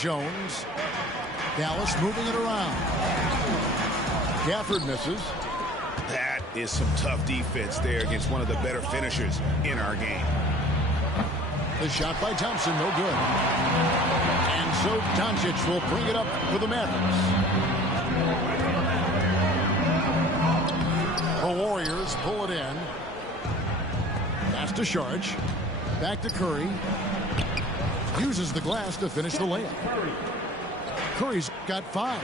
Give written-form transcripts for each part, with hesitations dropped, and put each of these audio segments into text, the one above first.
Jones. Dallas moving it around. Gafford misses. That is some tough defense there against one of the better finishers in our game. The shot by Thompson, no good. And so Doncic will bring it up for the Mavericks. The Warriors pull it in. Pass to Sharge. Back to Curry. Uses the glass to finish the layup. Curry's got 5.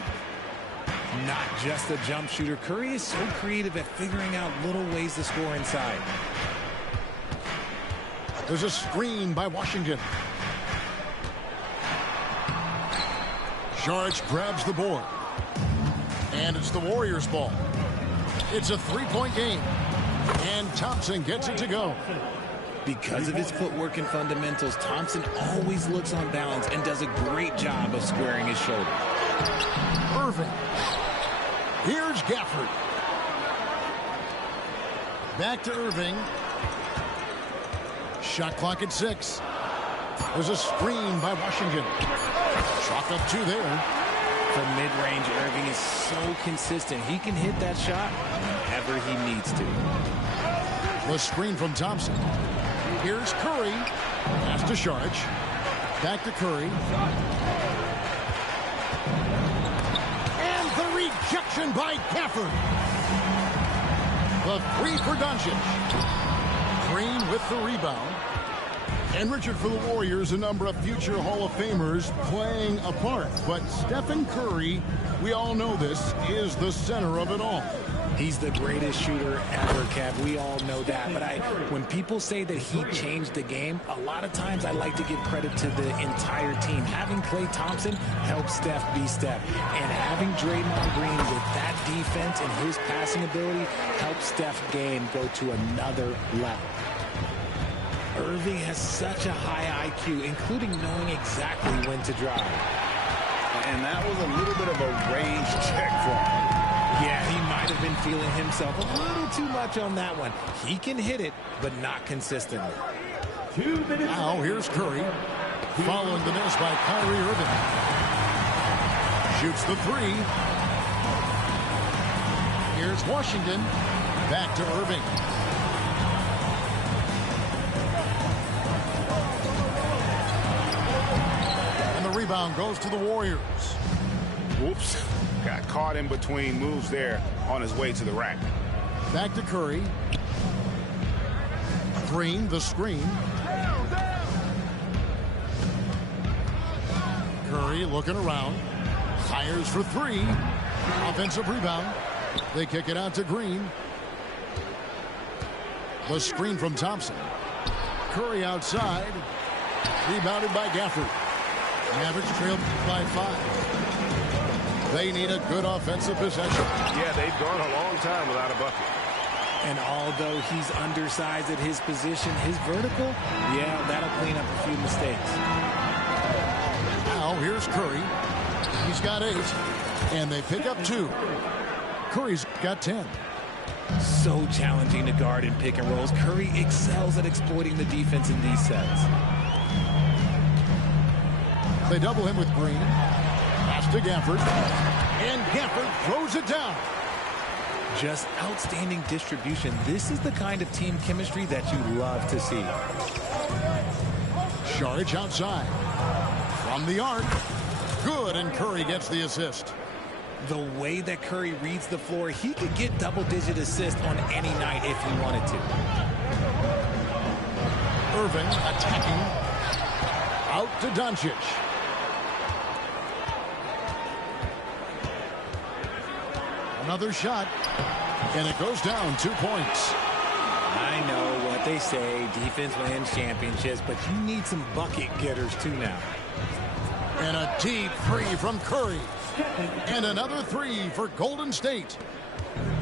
Not just a jump shooter. Curry is so creative at figuring out little ways to score inside. There's a screen by Washington. Sharge grabs the board. And it's the Warriors' ball. It's a 3-point game. And Thompson gets it to go. Because of his footwork and fundamentals, Thompson always looks on balance and does a great job of squaring his shoulder. Irving. Here's Gafford. Back to Irving. Shot clock at 6. There's a screen by Washington. Chalk up 2 there. From mid-range, Irving is so consistent. He can hit that shot whenever he needs to. The screen from Thompson. Here's Curry. Pass to Sharge. Back to Curry. And the rejection by Gafford. The 3 for Doncic. Green with the rebound. And Richard, for the Warriors, a number of future Hall of Famers playing a part. But Stephen Curry, we all know this, is the center of it all. He's the greatest shooter ever, Kev. We all know that. But when people say that he changed the game, a lot of times I like to give credit to the entire team. Having Klay Thompson helped Steph be Steph. And having Draymond Green with that defense and his passing ability helped Steph's game go to another level. Irving has such a high IQ, including knowing exactly when to drive. And that was a little bit of a range check for him. Yeah, he might have been feeling himself a little too much on that one. He can hit it, but not consistently. Now here's Curry. Following the miss by Kyrie Irving. Shoots the 3. Here's Washington. Back to Irving. Rebound goes to the Warriors. Whoops. Got caught in between moves there on his way to the rack. Back to Curry. Green, the screen. Curry looking around. Fires for 3. Offensive rebound. They kick it out to Green. The screen from Thompson. Curry outside. Rebounded by Gafford. Mavericks trailed by 5. They need a good offensive possession. Yeah, they've gone a long time without a bucket. And although he's undersized at his position, his vertical, yeah, that'll clean up a few mistakes. Now here's Curry. He's got 8. And they pick up 2. Curry's got 10. So challenging to guard in pick and rolls. Curry excels at exploiting the defense in these sets. They double him with Green. Pass to Gafford. And Gafford throws it down. Just outstanding distribution. This is the kind of team chemistry that you love to see. Sharge outside. From the arc. Good, and Curry gets the assist. The way that Curry reads the floor, he could get double-digit assists on any night if he wanted to. Irving attacking. Out to Doncic. Another shot, and it goes down 2 points. I know what they say, defense wins championships, but you need some bucket getters too now. And a deep 3 from Curry. And another 3 for Golden State.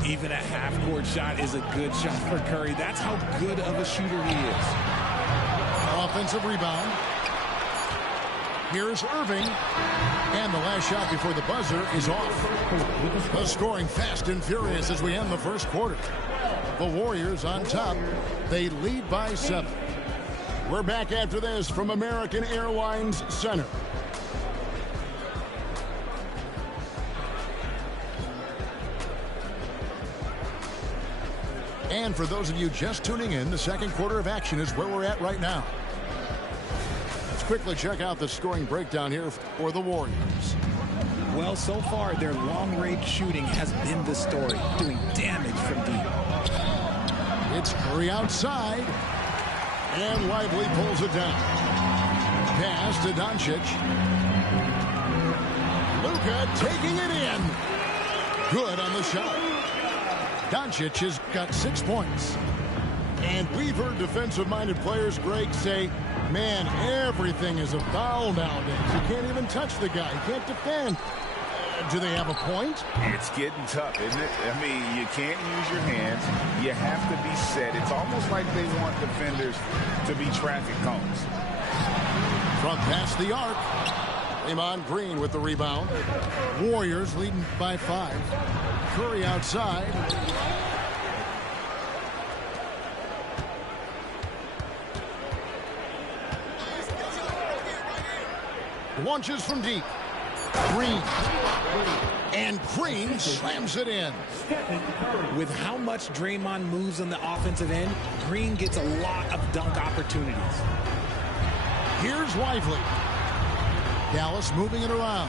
Even a half-court shot is a good shot for Curry. That's how good of a shooter he is. Offensive rebound. Here's Irving. And the last shot before the buzzer is off. The scoring fast and furious as we end the first quarter. The Warriors on top. They lead by 7. We're back after this from American Airlines Center. And for those of you just tuning in, the second quarter of action is where we're at right now. Let's quickly check out the scoring breakdown here for the Warriors. Well, so far, their long-range shooting has been the story, doing damage from deep. It's Curry outside. And Lively pulls it down. Pass to Doncic. Luka taking it in. Good on the shot. Doncic has got 6 points. And we've heard defensive-minded players, Greg, say, man, everything is a foul nowadays. You can't even touch the guy. You can't defend. Do they have a point? It's getting tough, isn't it? I mean, you can't use your hands. You have to be set. It's almost like they want defenders to be traffic cones. From past the arc. Draymond Green with the rebound. Warriors leading by 5. Curry outside. Launches from deep. Green. And Green slams it in. With how much Draymond moves on the offensive end, Green gets a lot of dunk opportunities. Here's Lively. Dallas moving it around.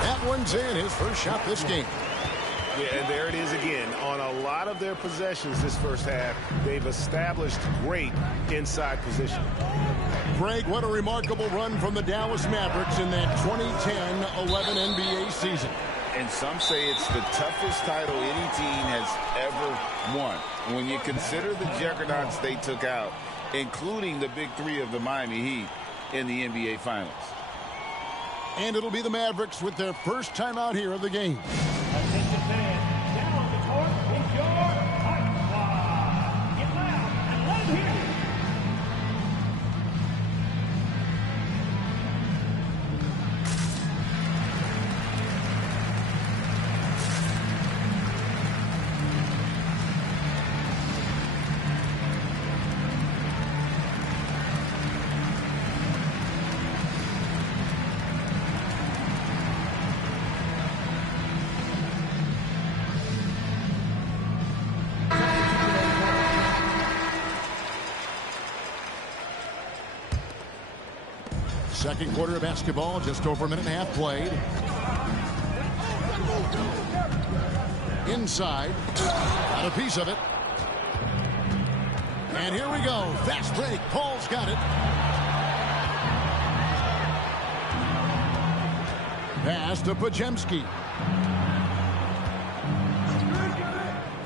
That one's in. His first shot this game. Yeah, and there it is again. On a lot of their possessions this first half, they've established great inside position. Greg, what a remarkable run from the Dallas Mavericks in that 2010-11 NBA season. And some say it's the toughest title any team has ever won. When you consider the juggernauts they took out, including the big three of the Miami Heat in the NBA Finals. And it'll be the Mavericks with their first time out here of the game. Attention fans, down on the court is your Fight Squad. Get loud and let them hear you. Second quarter of basketball, just over a minute and a half played. Inside, got a piece of it. And here we go, fast break, Paul's got it. Pass to Podziemski.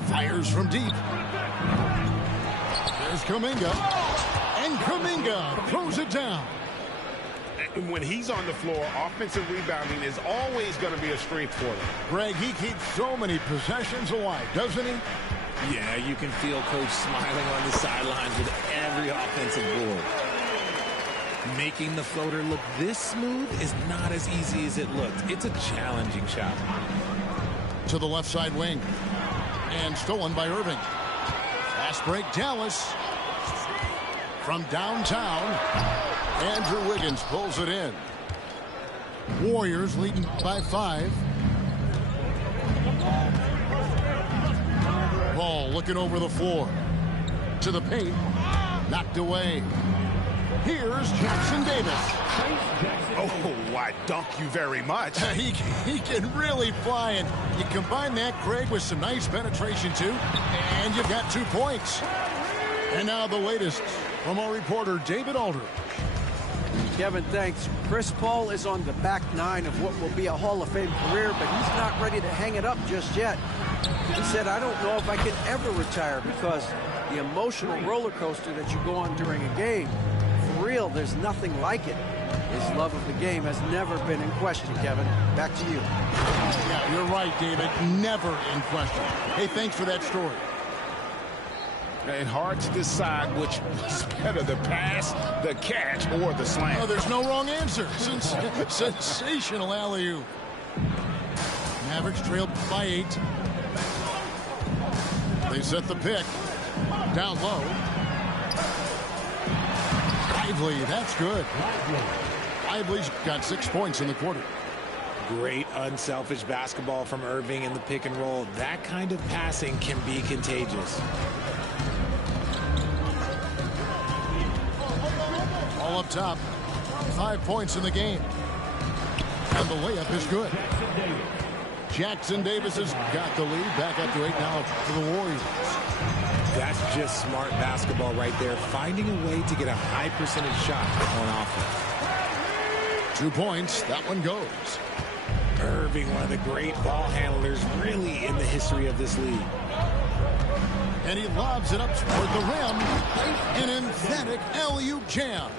Fires from deep. There's Kuminga. And Kuminga throws it down. When he's on the floor, offensive rebounding is always going to be a strength for them. Greg, he keeps so many possessions alive, doesn't he? Yeah, you can feel Coach smiling on the sidelines with every offensive board. Making the floater look this smooth is not as easy as it looked. It's a challenging shot. To the left side wing. And stolen by Irving. Fast break, Dallas. From downtown. Andrew Wiggins pulls it in. Warriors leading by 5. Ball looking over the floor. To the paint. Knocked away. Here's Jackson Davis. Oh, why, dunk you very much. He can really fly, and you combine that, Craig, with some nice penetration, too, and you've got 2 points. And now the latest from our reporter, David Aldridge. Kevin, thanks. Chris Paul is on the back 9 of what will be a Hall of Fame career, but he's not ready to hang it up just yet. He said, I don't know if I can ever retire because the emotional roller coaster that you go on during a game, for real, there's nothing like it. His love of the game has never been in question, Kevin. Back to you. Yeah, you're right, David. Never in question. Hey, thanks for that story. And hard to decide which was better, the pass, the catch, or the slam. Oh, there's no wrong answer. Sensational alley-oop. Mavericks trailed by 8. They set the pick. Down low. Lively, that's good. Lively's got 6 points in the quarter. Great unselfish basketball from Irving in the pick and roll. That kind of passing can be contagious. All up top. 5 points in the game. And the layup is good. Jackson Davis has got the lead. Back up to 8 now for the Warriors. That's just smart basketball right there. Finding a way to get a high percentage shot on offense. 2 points. That one goes. Irving, one of the great ball handlers really in the history of this league. And he lobs it up toward the rim. An emphatic alley-oop jam.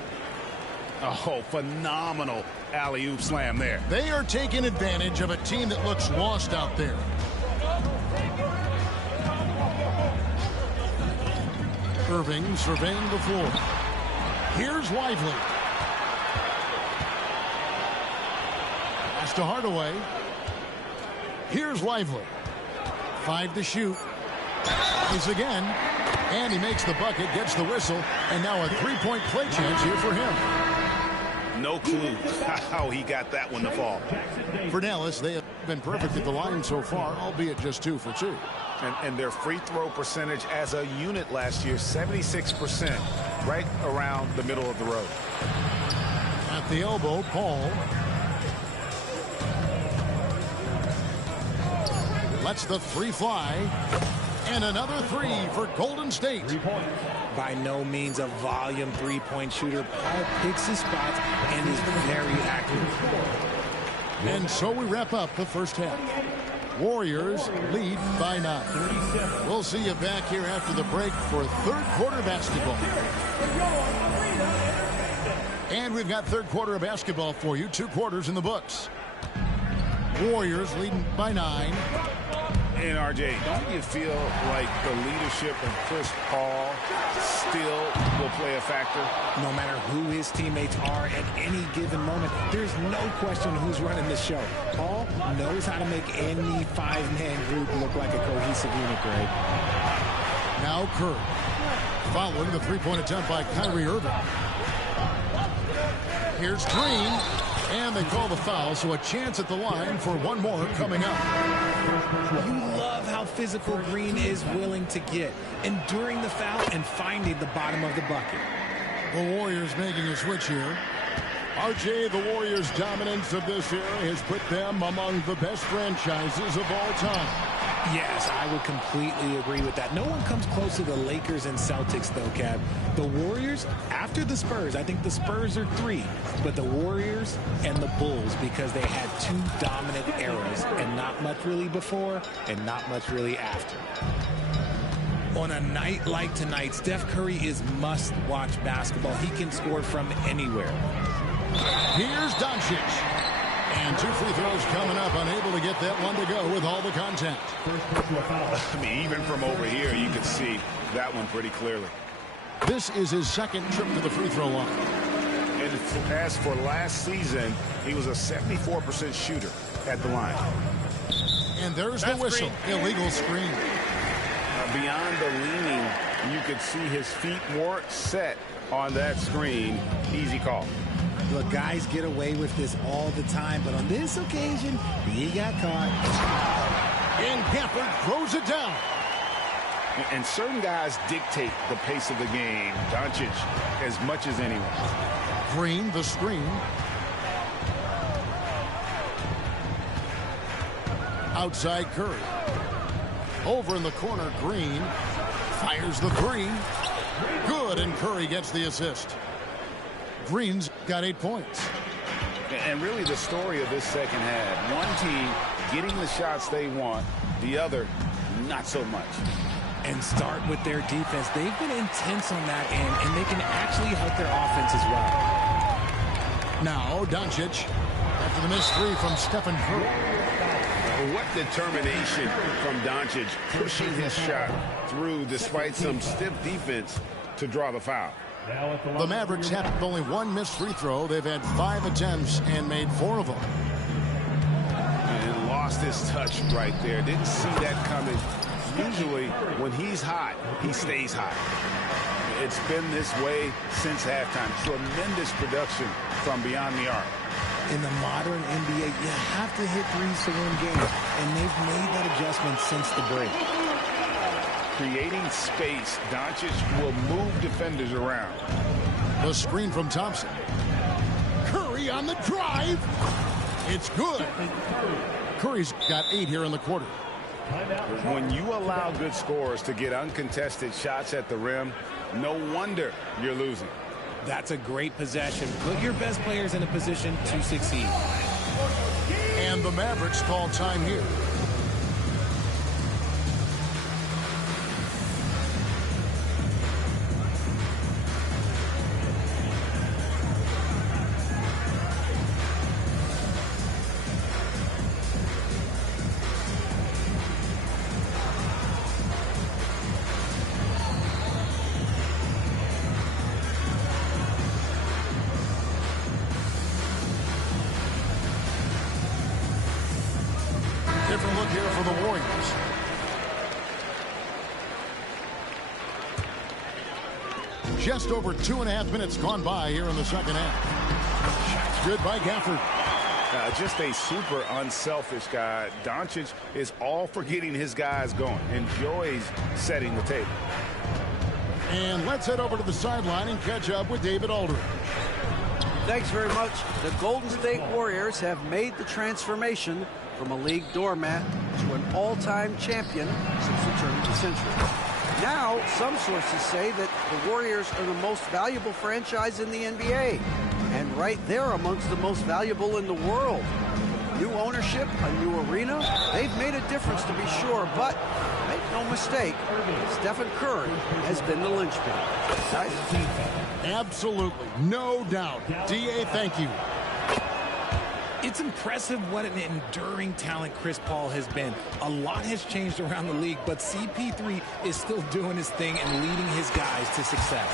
Oh, phenomenal alley-oop slam there. They are taking advantage of a team that looks lost out there. Irving surveying the floor. Here's Lively. Pass to Hardaway. Here's Lively. 5 to shoot. He's again. And he makes the bucket, gets the whistle, and now a 3-point play chance here for him. No clue how he got that one to fall. For Dallas, they have been perfect at the line so far, albeit just 2 for 2. And their free throw percentage as a unit last year, 76%, right around the middle of the road. At the elbow, Paul. Lets the 3 fly. And another 3 for Golden State. By no means a volume 3-point shooter. Paul picks his spots and is very accurate. And so we wrap up the first half. Warriors lead by 9. We'll see you back here after the break for third quarter basketball. And we've got third quarter of basketball for you. 2 quarters in the books. Warriors leading by 9. And RJ, don't you feel like the leadership of Chris Paul still will play a factor? No matter who his teammates are at any given moment, there's no question who's running the show. Paul knows how to make any 5-man group look like a cohesive unit, Greg. Now Curry. Following the 3-point attempt by Kyrie Irving. Here's Green. And they call the foul, so a chance at the line for one more coming up. You love how physical Green is willing to get, enduring the foul and finding the bottom of the bucket. The Warriors making a switch here. RJ, the Warriors' dominance of this era has put them among the best franchises of all time. Yes, I would completely agree with that. No one comes close to the Lakers and Celtics, though, Cab. The Warriors, after the Spurs, I think the Spurs are 3, but the Warriors and the Bulls, because they had 2 dominant eras, and not much really before, and not much really after. On a night like tonight, Steph Curry is must-watch basketball. He can score from anywhere. Here's Doncic. And 2 free throws coming up, unable to get that one to go with all the contact. I mean, even from over here, you can see that one pretty clearly. This is his second trip to the free throw line. And as for last season, he was a 74% shooter at the line. And there's the whistle. Illegal screen. Beyond the leaning, you could see his feet weren't set on that screen. Easy call. Look, guys get away with this all the time, but on this occasion, he got caught. And Gafford throws it down. And certain guys dictate the pace of the game. Doncic as much as anyone. Green, the screen. Outside Curry. Over in the corner, Green fires the 3. Good, and Curry gets the assist. Green's got 8 points. And really the story of this second half. One team getting the shots they want, the other not so much. And start with their defense. They've been intense on that end, and they can actually help their offense as well. Now Doncic after the missed 3 from Stephen Curry. What determination from Doncic, pushing his shot through despite some stiff defense to draw the foul. The Mavericks have only 1 missed free throw. They've had 5 attempts and made 4 of them. And lost his touch right there. Didn't see that coming. Usually when he's hot, he stays hot. It's been this way since halftime. Tremendous production from beyond the arc. In the modern NBA, you have to hit threes to win games, and they've made that adjustment since the break. Creating space, Doncic will move defenders around. The screen from Thompson. Curry on the drive. It's good. Curry's got 8 here in the quarter. When you allow good scorers to get uncontested shots at the rim, no wonder you're losing. That's a great possession. Put your best players in a position to succeed. And the Mavericks call time here. Different look here for the Warriors. Just over 2.5 minutes gone by here in the second half. Shots good by Gafford. Just a super unselfish guy. Doncic is all for getting his guys going. Enjoys setting the table. And let's head over to the sideline and catch up with David Aldridge. Thanks very much. The Golden State Warriors have made the transformation from a league doormat to an all-time champion since the turn of the century. Now, some sources say that the Warriors are the most valuable franchise in the NBA, and right there amongst the most valuable in the world. New ownership, a new arena, they've made a difference to be sure, but make no mistake, Stephen Curry has been the linchpin. Guys? Absolutely, no doubt. D.A., thank you. It's impressive what an enduring talent Chris Paul has been. A lot has changed around the league, but CP3 is still doing his thing and leading his guys to success.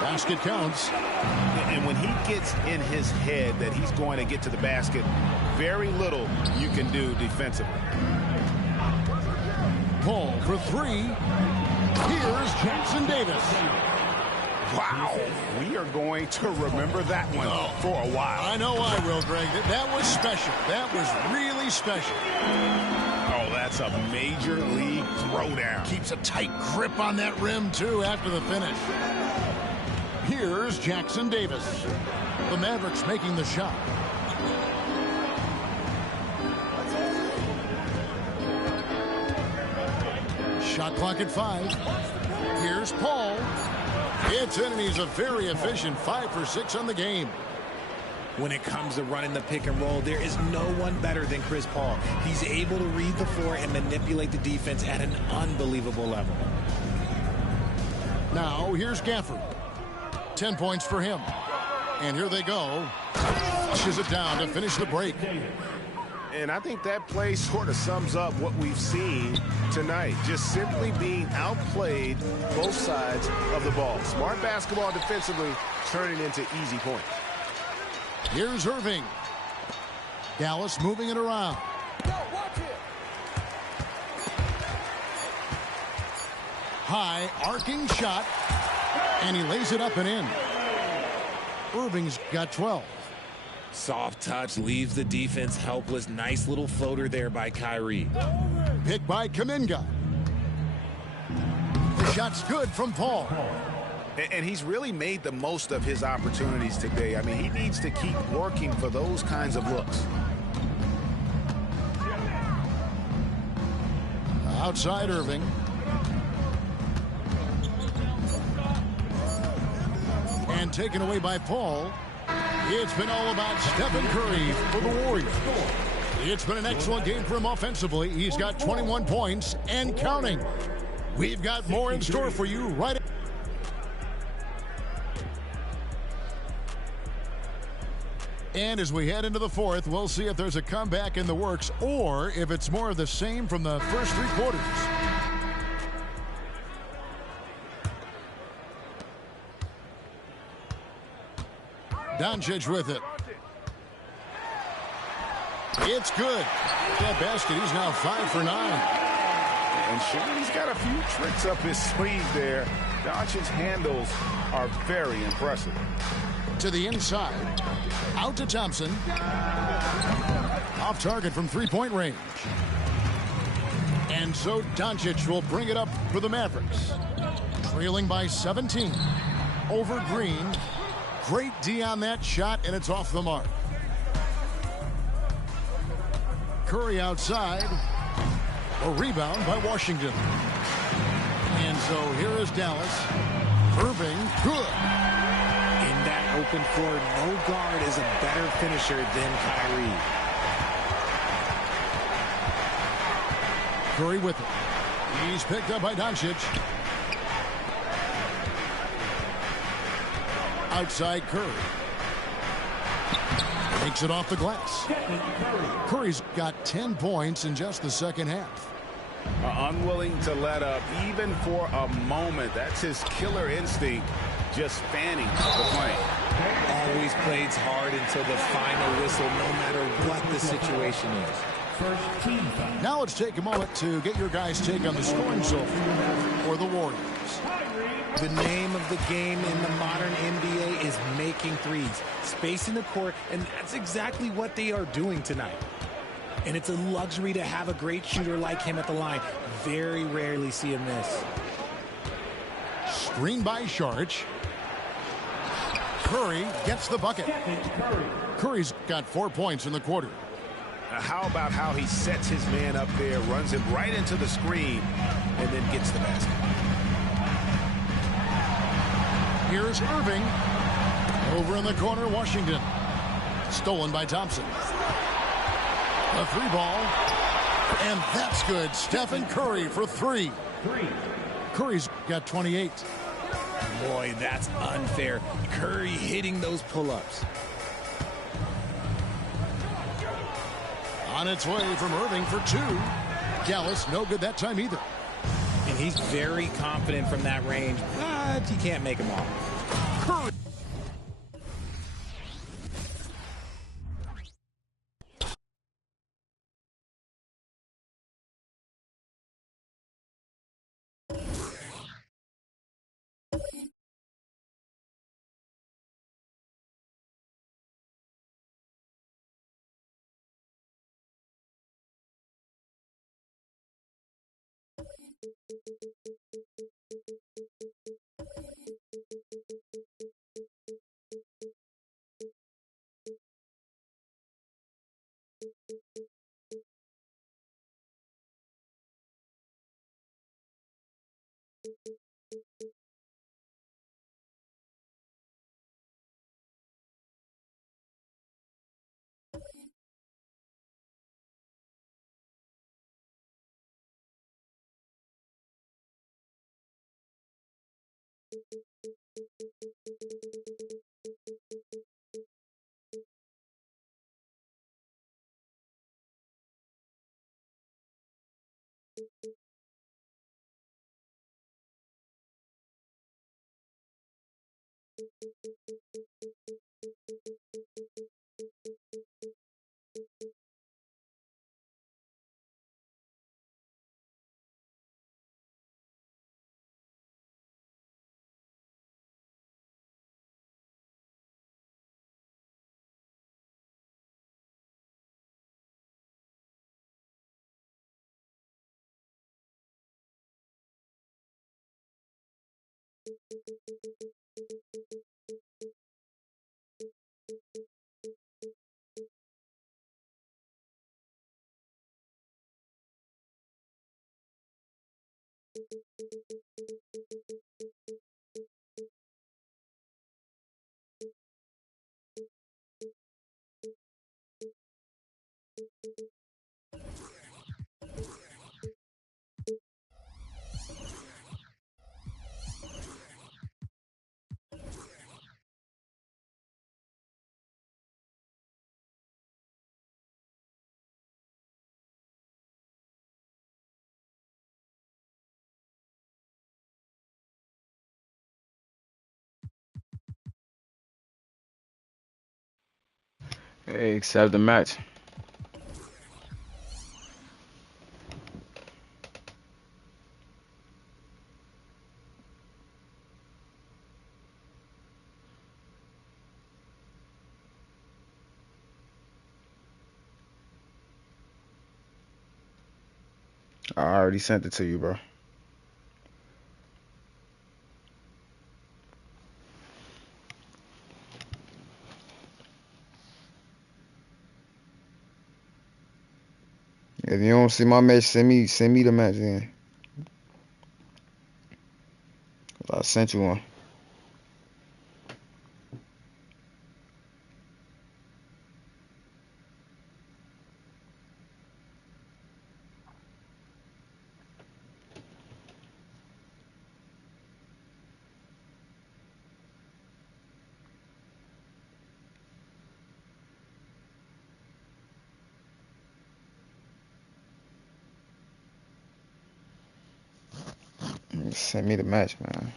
Basket counts. And when he gets in his head that he's going to get to the basket, very little you can do defensively. Paul for 3. Here's Jackson Davis. Wow, we are going to remember that one for a while. I know I will, Greg. That was special. That was really special. Oh, that's a major league throwdown. Keeps a tight grip on that rim, too, after the finish. Here's Jackson Davis. The Mavericks making the shot. Shot clock at 5. Here's Paul. It's in, and he's a very efficient 5 for 6 on the game. When it comes to running the pick and roll, there is no one better than Chris Paul. He's able to read the floor and manipulate the defense at an unbelievable level. Now, here's Gafford. 10 points for him. And here they go. Pushes it down to finish the break. And I think that play sort of sums up what we've seen tonight. Just simply being outplayed both sides of the ball. Smart basketball defensively turning into easy points. Here's Irving. Dallas moving it around. High arcing shot. And he lays it up and in. Irving's got 12. Soft touch leaves the defense helpless. Nice little floater there by Kyrie. Pick by Kuminga. The shot's good from Paul. And he's really made the most of his opportunities today. I mean, he needs to keep working for those kinds of looks. Outside Irving. And taken away by Paul. It's been all about Stephen Curry for the Warriors. It's been an excellent game for him offensively. He's got 21 points and counting. We've got more in store for you right. And as we head into the fourth, we'll see if there's a comeback in the works or if it's more of the same from the first 3 quarters. Doncic with it. It's good. That basket, he's now 5 for 9. And sure, he's got a few tricks up his sleeve there. Doncic's handles are very impressive. To the inside. Out to Thompson. Off target from three-point range. And so Doncic will bring it up for the Mavericks. Trailing by 17. Over Green. Great D on that shot, and it's off the mark. Curry outside. A rebound by Washington. And so here is Dallas. Irving, good. In that open floor, no guard is a better finisher than Kyrie. Curry with it. He's picked up by Doncic. Outside Curry. Takes it off the glass. Curry's got 10 points in just the second half. Unwilling to let up even for a moment. That's his killer instinct, just fanning the flame. Always plays hard until the final whistle, no matter what the situation is. First team foul. Now let's take a moment to get your guys' take on the scoring so far for the Warriors. The name of the game in the modern NBA is making threes, spacing the court, and that's exactly what they are doing tonight. And it's a luxury to have a great shooter like him at the line. Very rarely see him miss. Screen by Saric. Curry gets the bucket. Curry's got 4 points in the quarter. How about how he sets his man up there, runs him right into the screen, and then gets the basket. Here's Irving. Over in the corner, Washington. Stolen by Thompson. A three ball. And that's good. Stephen Curry for three. Curry's got 28. Boy, that's unfair. Curry hitting those pull-ups. On its way from Irving for two. Dallas, no good that time either. And he's very confident from that range, but he can't make them all. Curry. Accept the match. I already sent it to you, bro. If you don't see my match, send me the match then. I sent you one. Send me the match, man.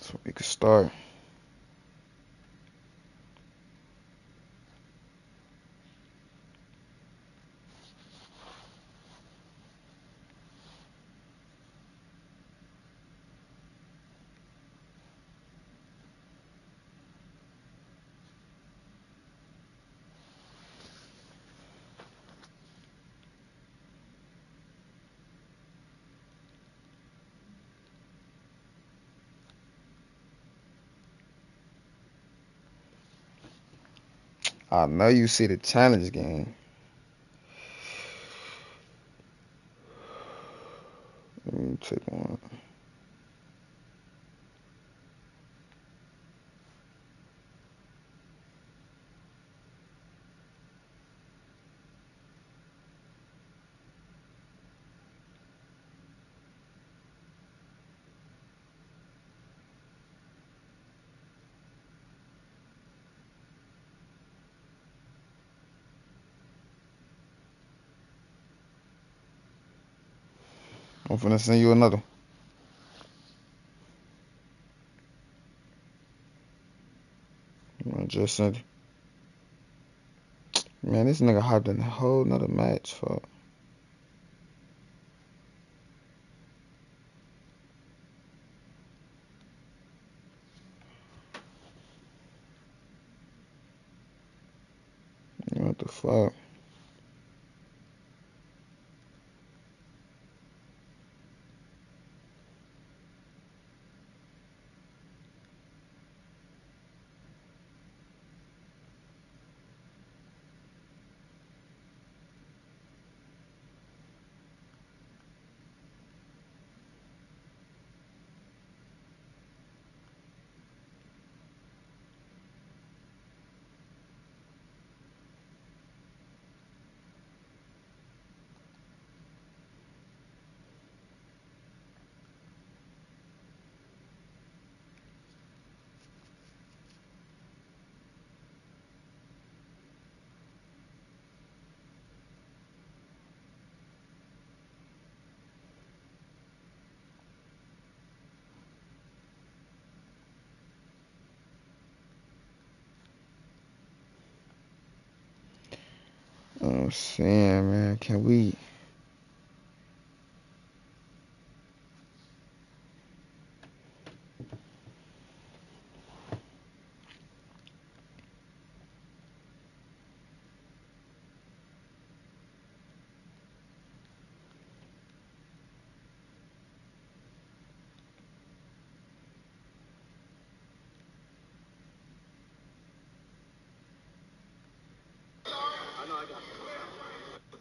So we can start. I know you see the challenge game. Let me take one. I'm finna send you another. I just sent it. Man, this nigga hopped in a whole nother match. Fuck. What the fuck? I'm saying, man, can we?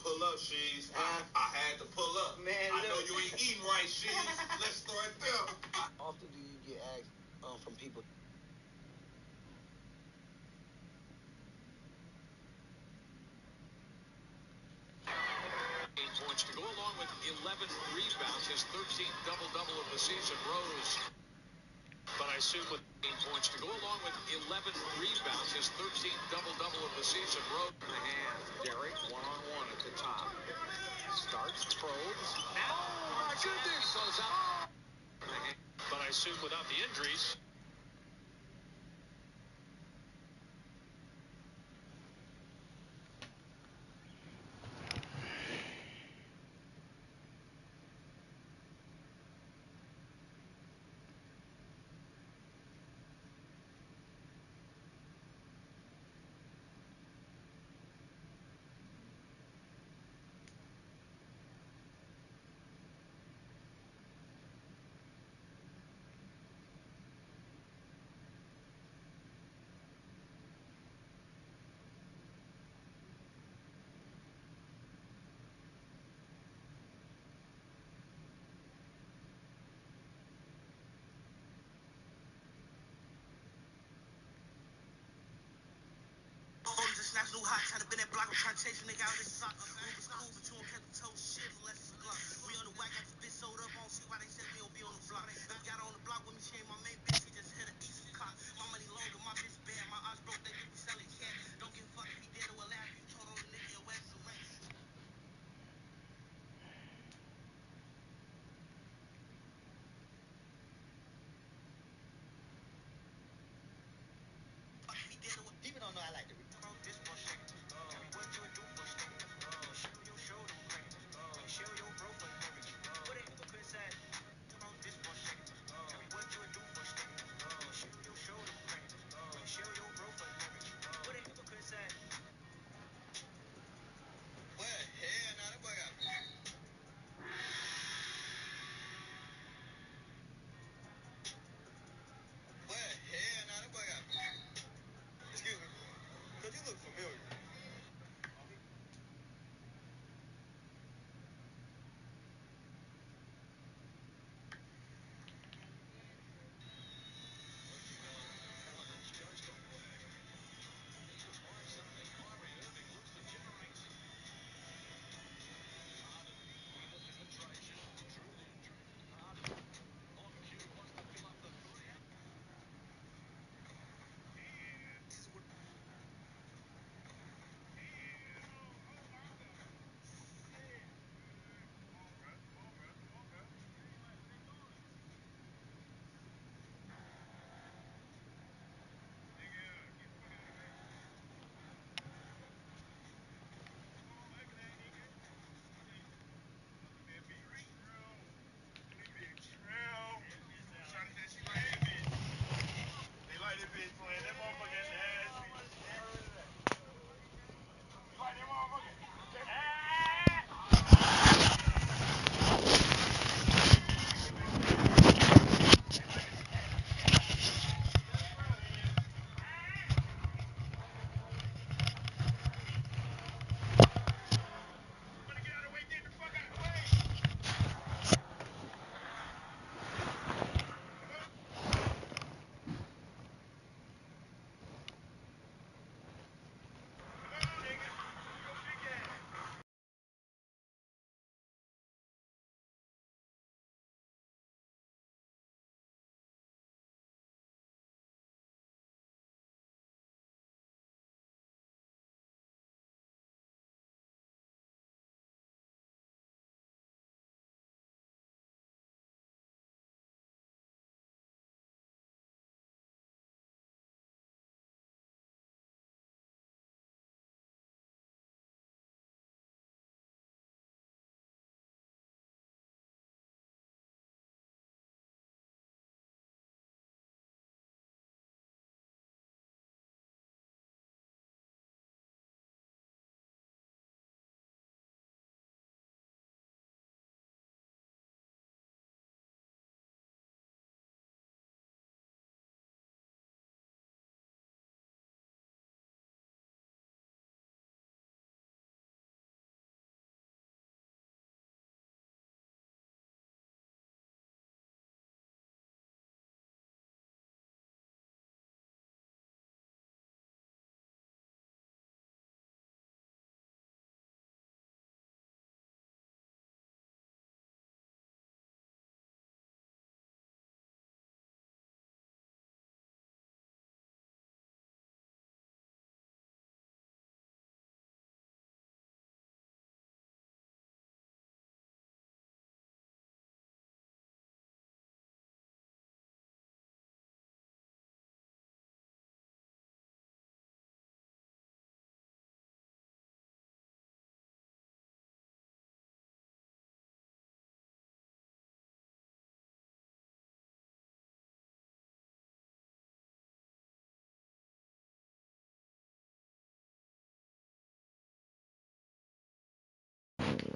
Pull up, Sheez. I had to pull up. Man, I know you ain't eating right, Sheez. Let's start there. How often do you get asked from people? 8 points to go along with 11 rebounds. His 13th double-double of the season. Rose. But I assume with 8 points to go along with 11 rebounds. His 13th double-double of the season. Rose in the hand. Derek one-on-one at the top. Starts, probes. Oh, my goodness. Goes out. But I assume without the injuries.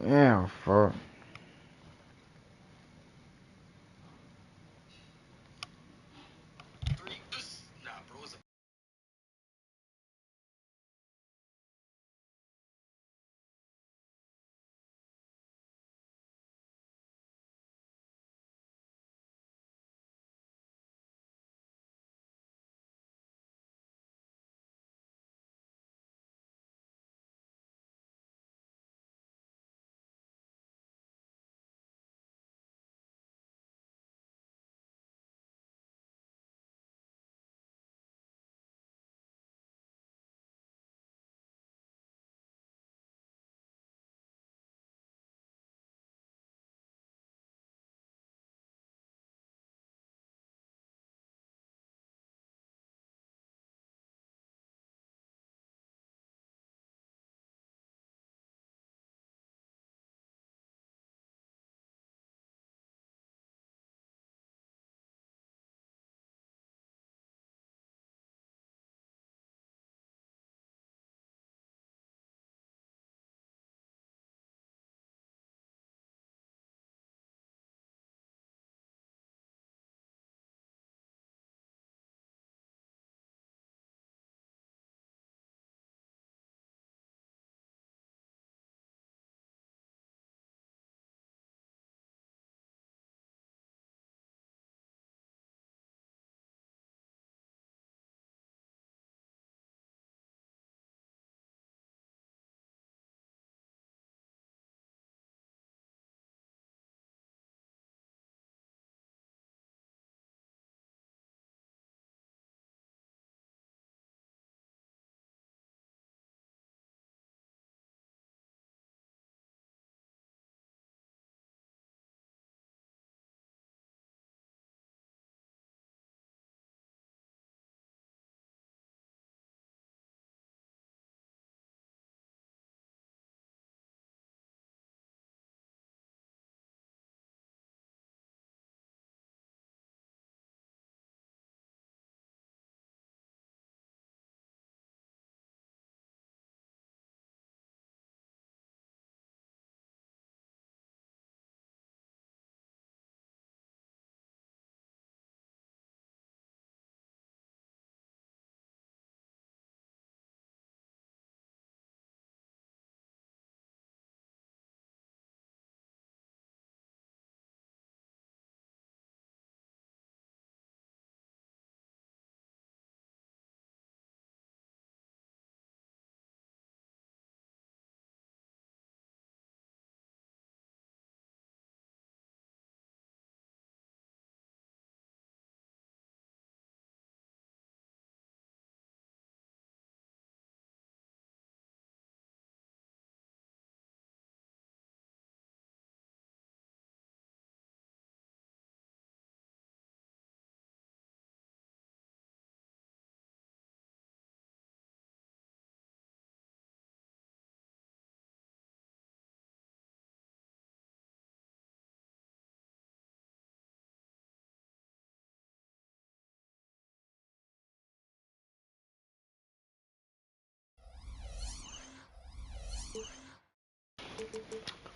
Damn, fuck.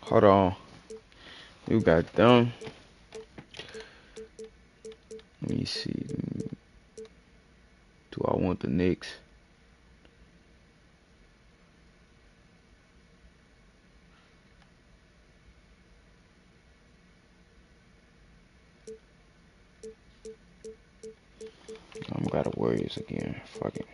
Hold on. You got them. Let me see. Do I want the Knicks? I'm got the Warriors again. Fuck it.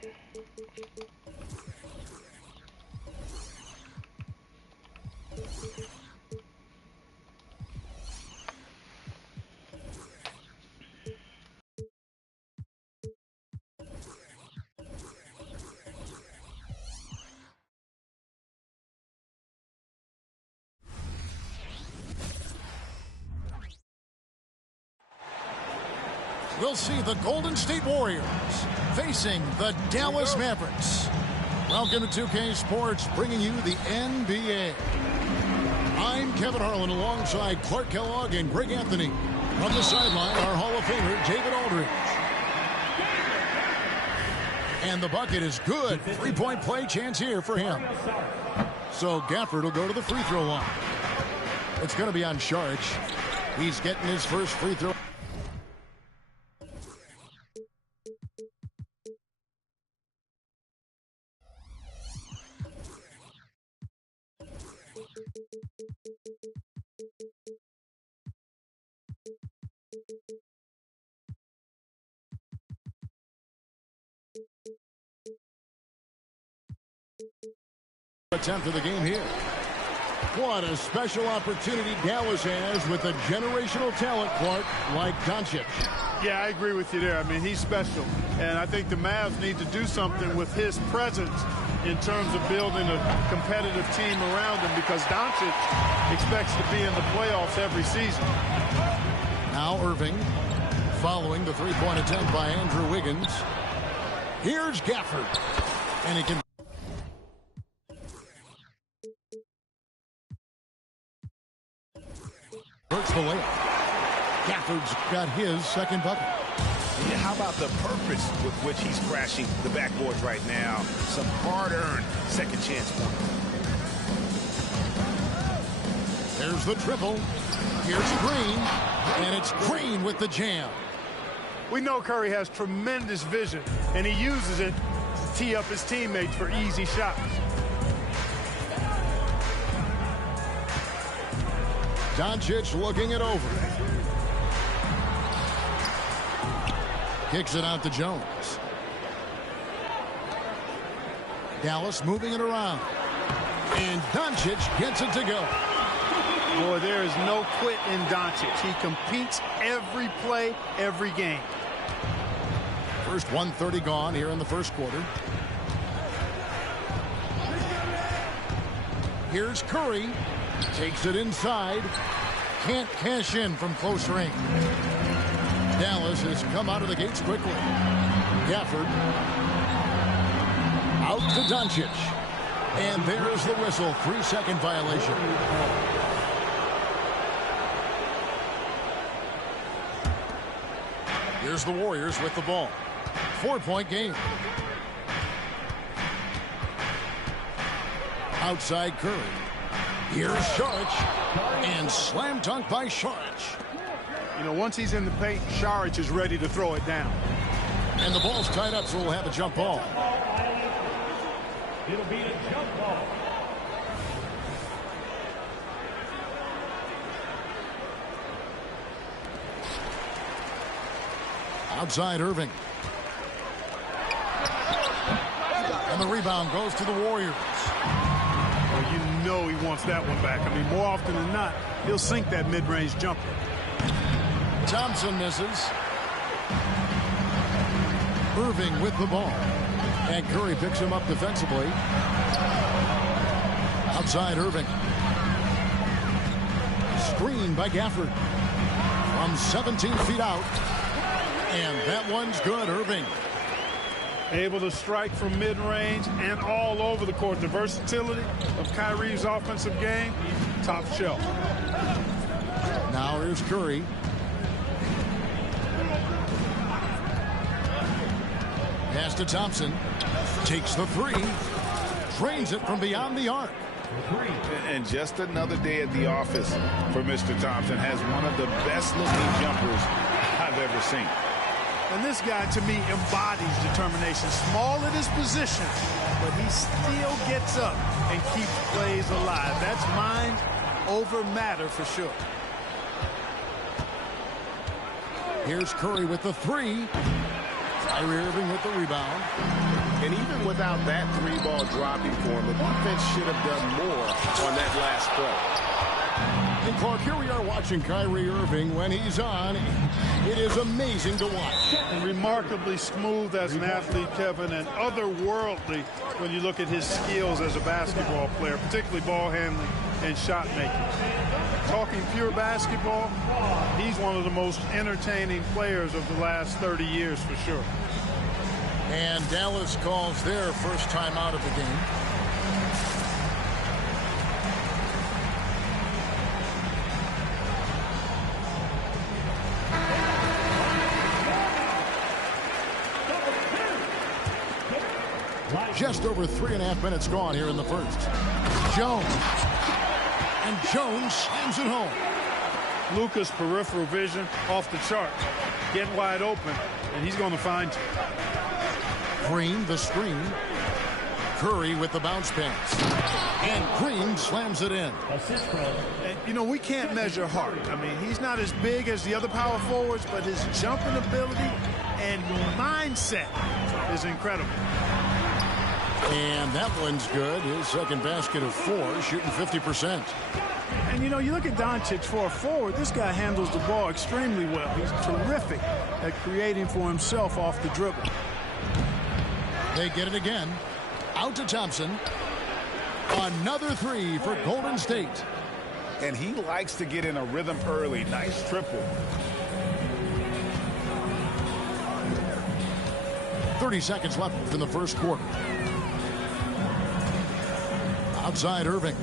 We'll see the Golden State Warriors facing the Dallas Mavericks. Welcome to 2K Sports, bringing you the NBA. I'm Kevin Harlan alongside Clark Kellogg and Greg Anthony. On the sideline, our Hall of Famer, David Aldridge. And the bucket is good. Three-point play chance here for him. So Gafford will go to the free throw line. It's going to be on Sharch. He's getting his first free throw. Attempt of the game here. What a special opportunity Dallas has with a generational talent, Clark, like Doncic. Yeah, I agree with you there. I mean, he's special. And I think the Mavs need to do something with his presence in terms of building a competitive team around him, because Doncic expects to be in the playoffs every season. Now Irving following the three-point attempt by Andrew Wiggins. Here's Gafford. And he can... Hurts the layup. Gafford's got his second bucket. Yeah, how about the purpose with which he's crashing the backboards right now? Some hard-earned second chance points. There's the triple. Here's Green. And it's Green with the jam. We know Curry has tremendous vision, and he uses it to tee up his teammates for easy shots. Doncic looking it over. Kicks it out to Jones. Dallas moving it around. And Doncic gets it to go. Boy, there is no quit in Doncic. He competes every play, every game. First 1:30 gone here in the first quarter. Here's Curry. Takes it inside. Can't cash in from close range. Dallas has come out of the gates quickly. Gafford. Out to Doncic. And there's the whistle. 3-second violation. Here's the Warriors with the ball. 4-point game. Outside Curry. Here's Sharch. And slam dunk by Sharch. You know, once he's in the paint, Sharch is ready to throw it down. And the ball's tied up, so we'll have a jump ball. It'll be a jump ball. Outside Irving. And the rebound goes to the Warriors. Well, you know he wants that one back. I mean, more often than not, he'll sink that mid-range jumper. Thompson misses. Irving with the ball. And Curry picks him up defensively. Outside Irving. Screen by Gafford. From 17 feet out. And that one's good, Irving. Able to strike from mid-range and all over the court. The versatility of Kyrie's offensive game, top shelf. Now here's Curry. Pass to Thompson. Takes the three. Drains it from beyond the arc. And just another day at the office for Mr. Thompson. Has one of the best looking jumpers I've ever seen. And this guy, to me, embodies determination. Small at his position, but he still gets up and keeps plays alive. That's mind over matter for sure. Here's Curry with the three. Kyrie Irving with the rebound. And even without that three-ball dropping for him, the defense should have done more on that last play. And Clark, here we are watching Kyrie Irving. When he's on, it is amazing to watch. And remarkably smooth as an athlete, Kevin, and otherworldly when you look at his skills as a basketball player, particularly ball handling and shot making. Talking pure basketball, he's one of the most entertaining players of the last 30 years for sure. And Dallas calls their first time out of the game. Just over 3.5 minutes gone here in the first. Jones. And Jones slams it home. Luka's peripheral vision off the chart. Get wide open, and he's going to find you. Green, the screen. Curry with the bounce pass. And Green slams it in. And, you know, we can't measure heart. I mean, he's not as big as the other power forwards, but his jumping ability and mindset is incredible. And that one's good. His second basket of 4, shooting 50%. And, you know, you look at Doncic for a forward, this guy handles the ball extremely well. He's terrific at creating for himself off the dribble. They get it again. Out to Thompson. Another three for Golden State. And he likes to get in a rhythm early. Nice triple. 30 seconds left in the first quarter. Outside Irving.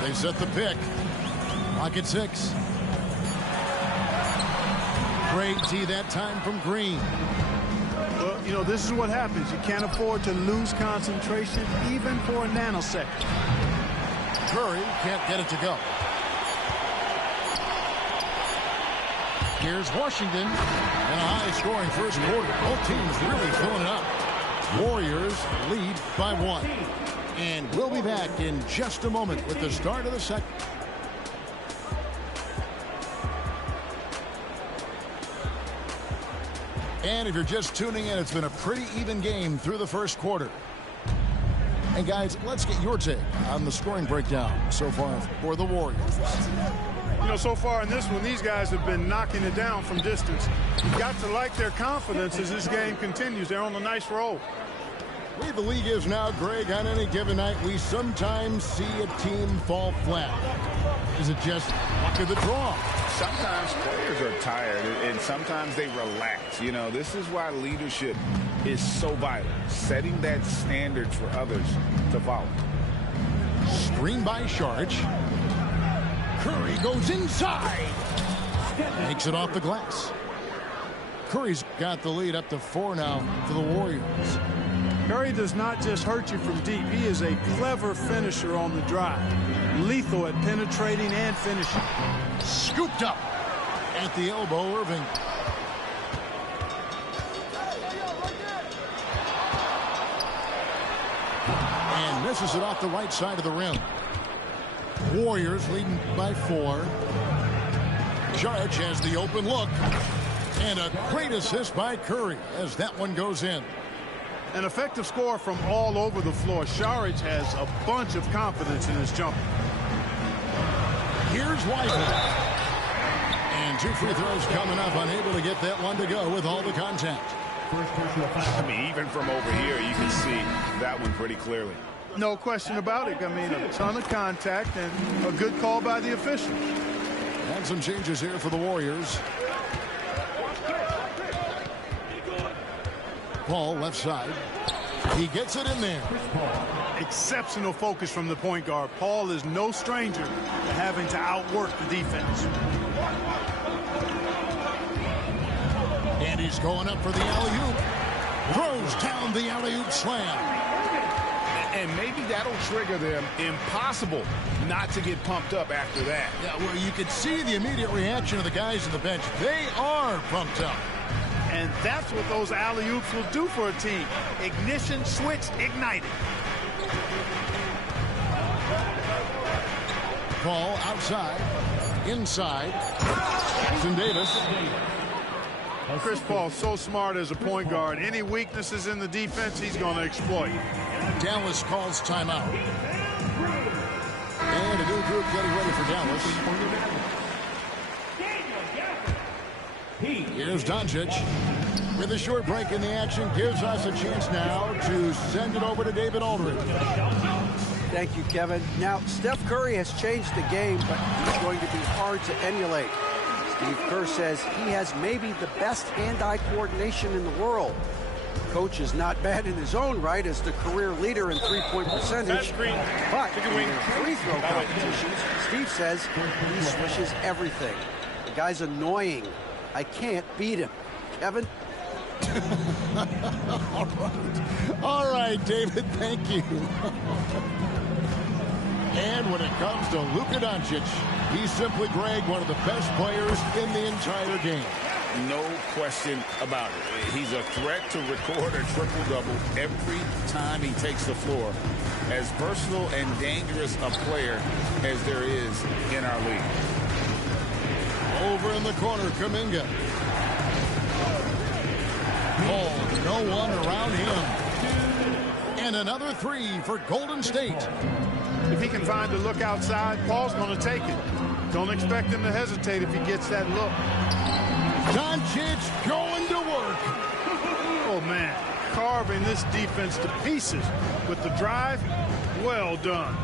They set the pick. Clock at 6. Great D that time from Green. Well, you know, this is what happens. You can't afford to lose concentration even for a nanosecond. Curry can't get it to go. Here's Washington. And a high-scoring first quarter. Both teams really filling it up. Warriors lead by 1. And we'll be back in just a moment with the start of the second. And if you're just tuning in, it's been a pretty even game through the first quarter. And guys, let's get your take on the scoring breakdown so far for the Warriors. You know, so far in this one, these guys have been knocking it down from distance. You've got to like their confidence as this game continues. They're on a nice roll. The way the league is now, Greg, on any given night, we sometimes see a team fall flat. Is it just luck of the draw? Sometimes players are tired, and sometimes they relax. You know, this is why leadership is so vital. Setting that standard for others to follow. Screen by Saric. Curry goes inside. Makes it off the glass. Curry's got the lead up to 4 now for the Warriors. Curry does not just hurt you from deep. He is a clever finisher on the drive. Lethal at penetrating and finishing. Scooped up at the elbow, Irving. And misses it off the right side of the rim. Warriors leading by 4. Saric has the open look. And a great assist by Curry as that one goes in. An effective score from all over the floor. Saric has a bunch of confidence in his jumper. Here's Wiseman. And 2 free throws coming up. Unable to get that one to go with all the contact. I mean, even from over here, you can see that one pretty clearly. No question about it. I mean, a ton of contact and a good call by the official. And some changes here for the Warriors. Paul left side. He gets it in there. Exceptional focus from the point guard. Paul is no stranger to having to outwork the defense. And he's going up for the alley-oop. Throws down the alley-oop slam. And maybe that'll trigger them. Impossible not to get pumped up after that. Yeah, well, you could see the immediate reaction of the guys on the bench. They are pumped up. And that's what those alley-oops will do for a team. Ignition switch ignited. Ball outside, inside. Jackson Davis. Chris Paul so smart as a point guard. Any weaknesses in the defense, he's going to exploit. Dallas calls timeout. And a new group getting ready for Dallas. Here's Doncic. With a short break in the action, gives us a chance now to send it over to David Aldridge. Thank you, Kevin. Now, Steph Curry has changed the game, but he's going to be hard to emulate. Steve Kerr says he has maybe the best hand-eye coordination in the world. Coach is not bad in his own right as the career leader in three-point percentage, but in free throw competitions, Steve says he swishes everything. The guy's annoying. I can't beat him. Kevin? All right, David, thank you. And when it comes to Luka Doncic, he's simply, Greg, one of the best players in the entire game. No question about it. He's a threat to record a triple-double every time he takes the floor. As versatile and dangerous a player as there is in our league. Over in the corner, Kuminga. Paul, no one around him. And another three for Golden State. If he can find a look outside, Paul's going to take it. Don't expect him to hesitate if he gets that look. Doncic going to work. Oh, man. Carving this defense to pieces with the drive. Well done.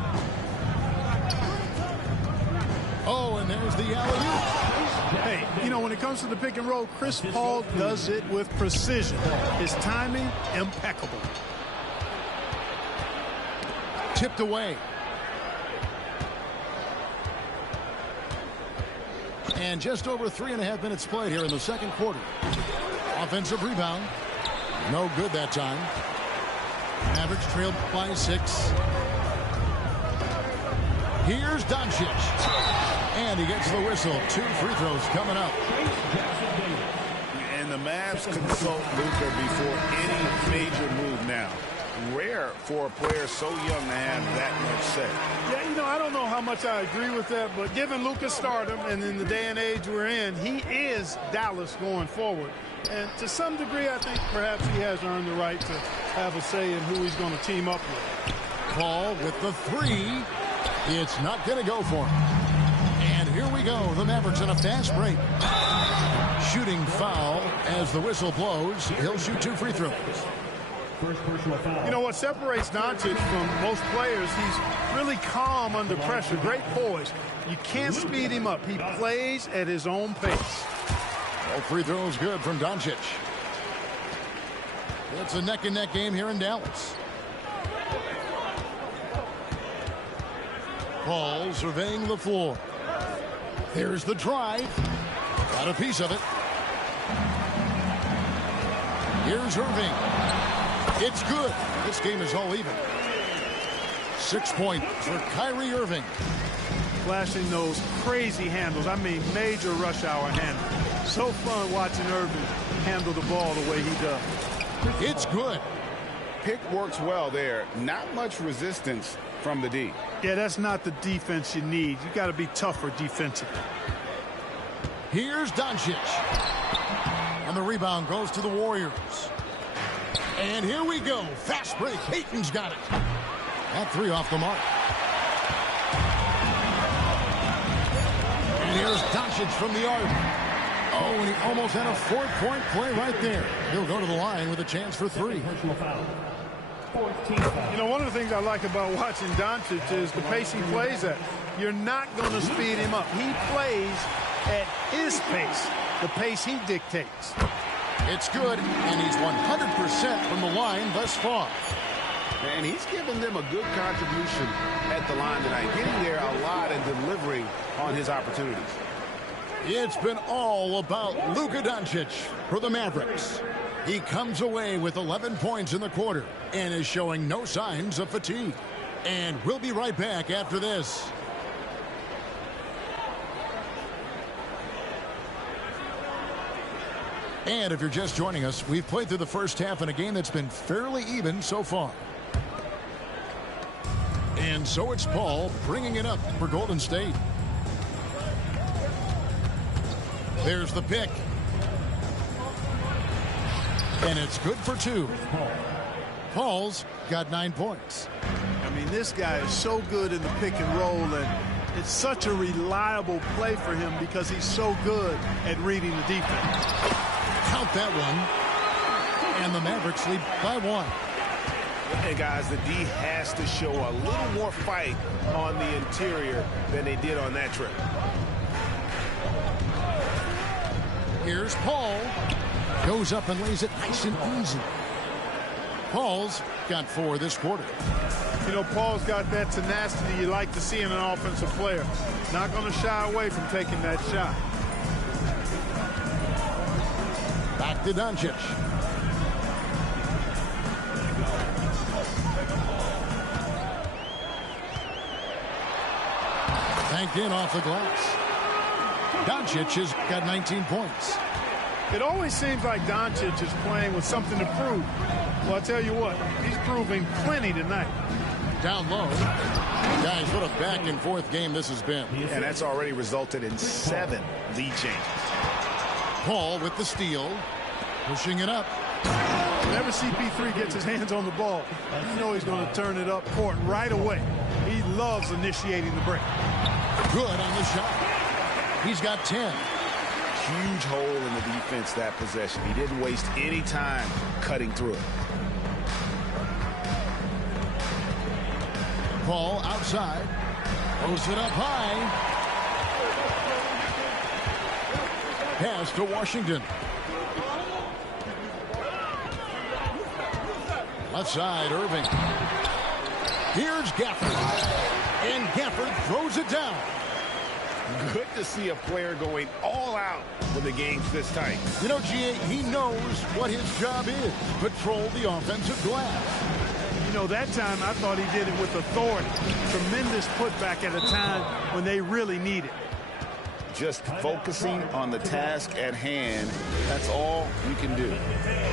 Oh, and there's the alley-oop. Hey, you know, when it comes to the pick and roll, Chris Paul does it with precision. His timing, impeccable. Tipped away. And just over 3.5 minutes played here in the second quarter. Offensive rebound. No good that time. Mavericks trailed by 6. Here's Doncic. And he gets the whistle. 2 free throws coming up. And the Mavs consult Luka before any major move now. Rare for a player so young to have that much say. Yeah, you know, I don't know how much I agree with that, but given Luka's stardom and in the day and age we're in, he is Dallas going forward. And to some degree, I think perhaps he has earned the right to have a say in who he's going to team up with. Paul with the 3. It's not going to go for him. And here we go. The Mavericks in a fast break. Shooting foul as the whistle blows. He'll shoot 2 free throws. You know what separates Doncic from most players, he's really calm under pressure, great poise. You can't speed him up. He plays at his own pace. All free throws good from Doncic. It's a neck-and-neck game here in Dallas. Paul surveying the floor. Here's the drive. Got a piece of it. Here's Irving. It's good. This game is all even. 6 points for Kyrie Irving. Flashing those crazy handles. I mean, major rush hour handle. So fun watching Irving handle the ball the way he does. It's good. Pick works well there. Not much resistance from the D. Yeah, that's not the defense you need. You got to be tougher defensively. Here's Doncic. And the rebound goes to the Warriors. And here we go. Fast break. Hayton's got it. That 3 off the mark. And here's Doncic from the arc. Oh, and he almost had a 4-point play right there. He'll go to the line with a chance for 3. You know, one of the things I like about watching Doncic is the pace he plays at. You're not going to speed him up. He plays at his pace, the pace he dictates. It's good, and he's 100% from the line thus far. And he's given them a good contribution at the line tonight, getting there a lot and delivering on his opportunities. It's been all about Luka Doncic for the Mavericks. He comes away with 11 points in the quarter and is showing no signs of fatigue. And we'll be right back after this. And if you're just joining us, we've played through the first half in a game that's been fairly even so far. And so it's Paul bringing it up for Golden State. There's the pick. And it's good for 2. Paul's got 9 points. I mean, this guy is so good in the pick and roll, and it's such a reliable play for him because he's so good at reading the defense. Count that one. And the Mavericks lead by 1. And guys, the D has to show a little more fight on the interior than they did on that trip. Here's Paul. Goes up and lays it nice and easy. Paul's got 4 this quarter. You know, Paul's got that tenacity you like to see in an offensive player. Not going to shy away from taking that shot. Back to Doncic. Banked in off the glass. Doncic has got 19 points. It always seems like Doncic is playing with something to prove. Well, I'll tell you what, he's proving plenty tonight. Down low. Guys, what a back and forth game this has been. And that's already resulted in 7 lead changes. Paul with the steal. Pushing it up. Whenever CP3 gets his hands on the ball, you know he's going to turn it up court right away. He loves initiating the break. Good on the shot. He's got 10. Huge hole in the defense that possession. He didn't waste any time cutting through it. Paul outside. Throws it up high. Pass to Washington. Left side, Irving. Here's Gafford. And Gafford throws it down. Good to see a player going all out when the game's this tight. You know, G.A., he knows what his job is. Patrol the offensive glass. You know, that time I thought he did it with authority. Tremendous putback at a time when they really need it. Just focusing on the task at hand, that's all you can do.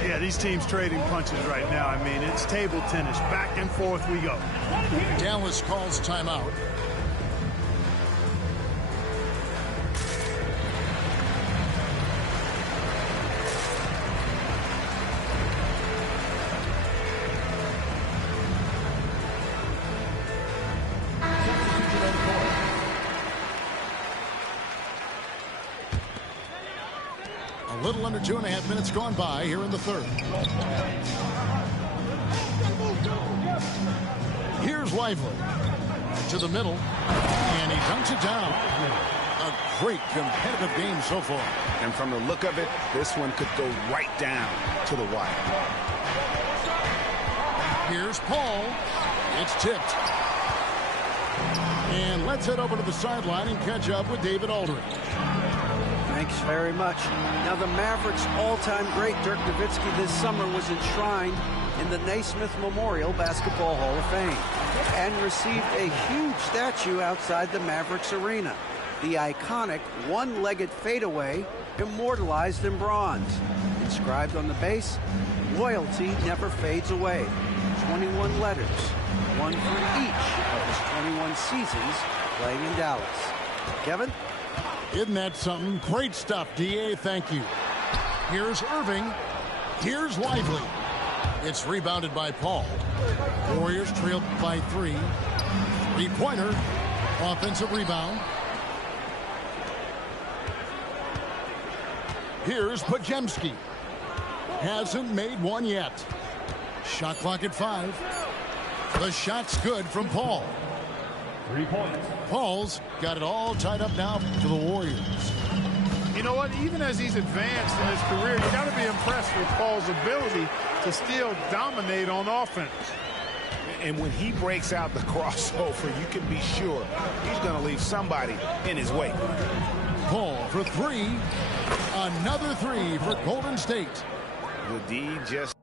Yeah, these teams trading punches right now. I mean, it's table tennis. Back and forth we go. Dallas calls timeout. A little under 2.5 minutes gone by here in the third. Here's Lively to the middle, and he dunks it down. A great competitive game so far. And from the look of it, this one could go right down to the wire. Here's Paul. It's tipped. And let's head over to the sideline and catch up with David Aldridge. Thanks very much. Now, the Mavericks' all-time great Dirk Nowitzki this summer was enshrined in the Naismith Memorial Basketball Hall of Fame and received a huge statue outside the Mavericks arena. The iconic one-legged fadeaway immortalized in bronze. Inscribed on the base, loyalty never fades away. 21 letters, one for each of his 21 seasons playing in Dallas. Kevin? Isn't that something? Great stuff, D.A. Thank you. Here's Irving. Here's Lively. It's rebounded by Paul. Warriors trail by 3. Three-pointer. Offensive rebound. Here's Podziemski. Hasn't made one yet. Shot clock at 5. The shot's good from Paul. 3 points. Paul's got it all tied up now to the Warriors. You know what? Even as he's advanced in his career, you got to be impressed with Paul's ability to still dominate on offense. And when he breaks out the crossover, you can be sure he's going to leave somebody in his wake. Paul for 3. Another 3 for Golden State. The D just...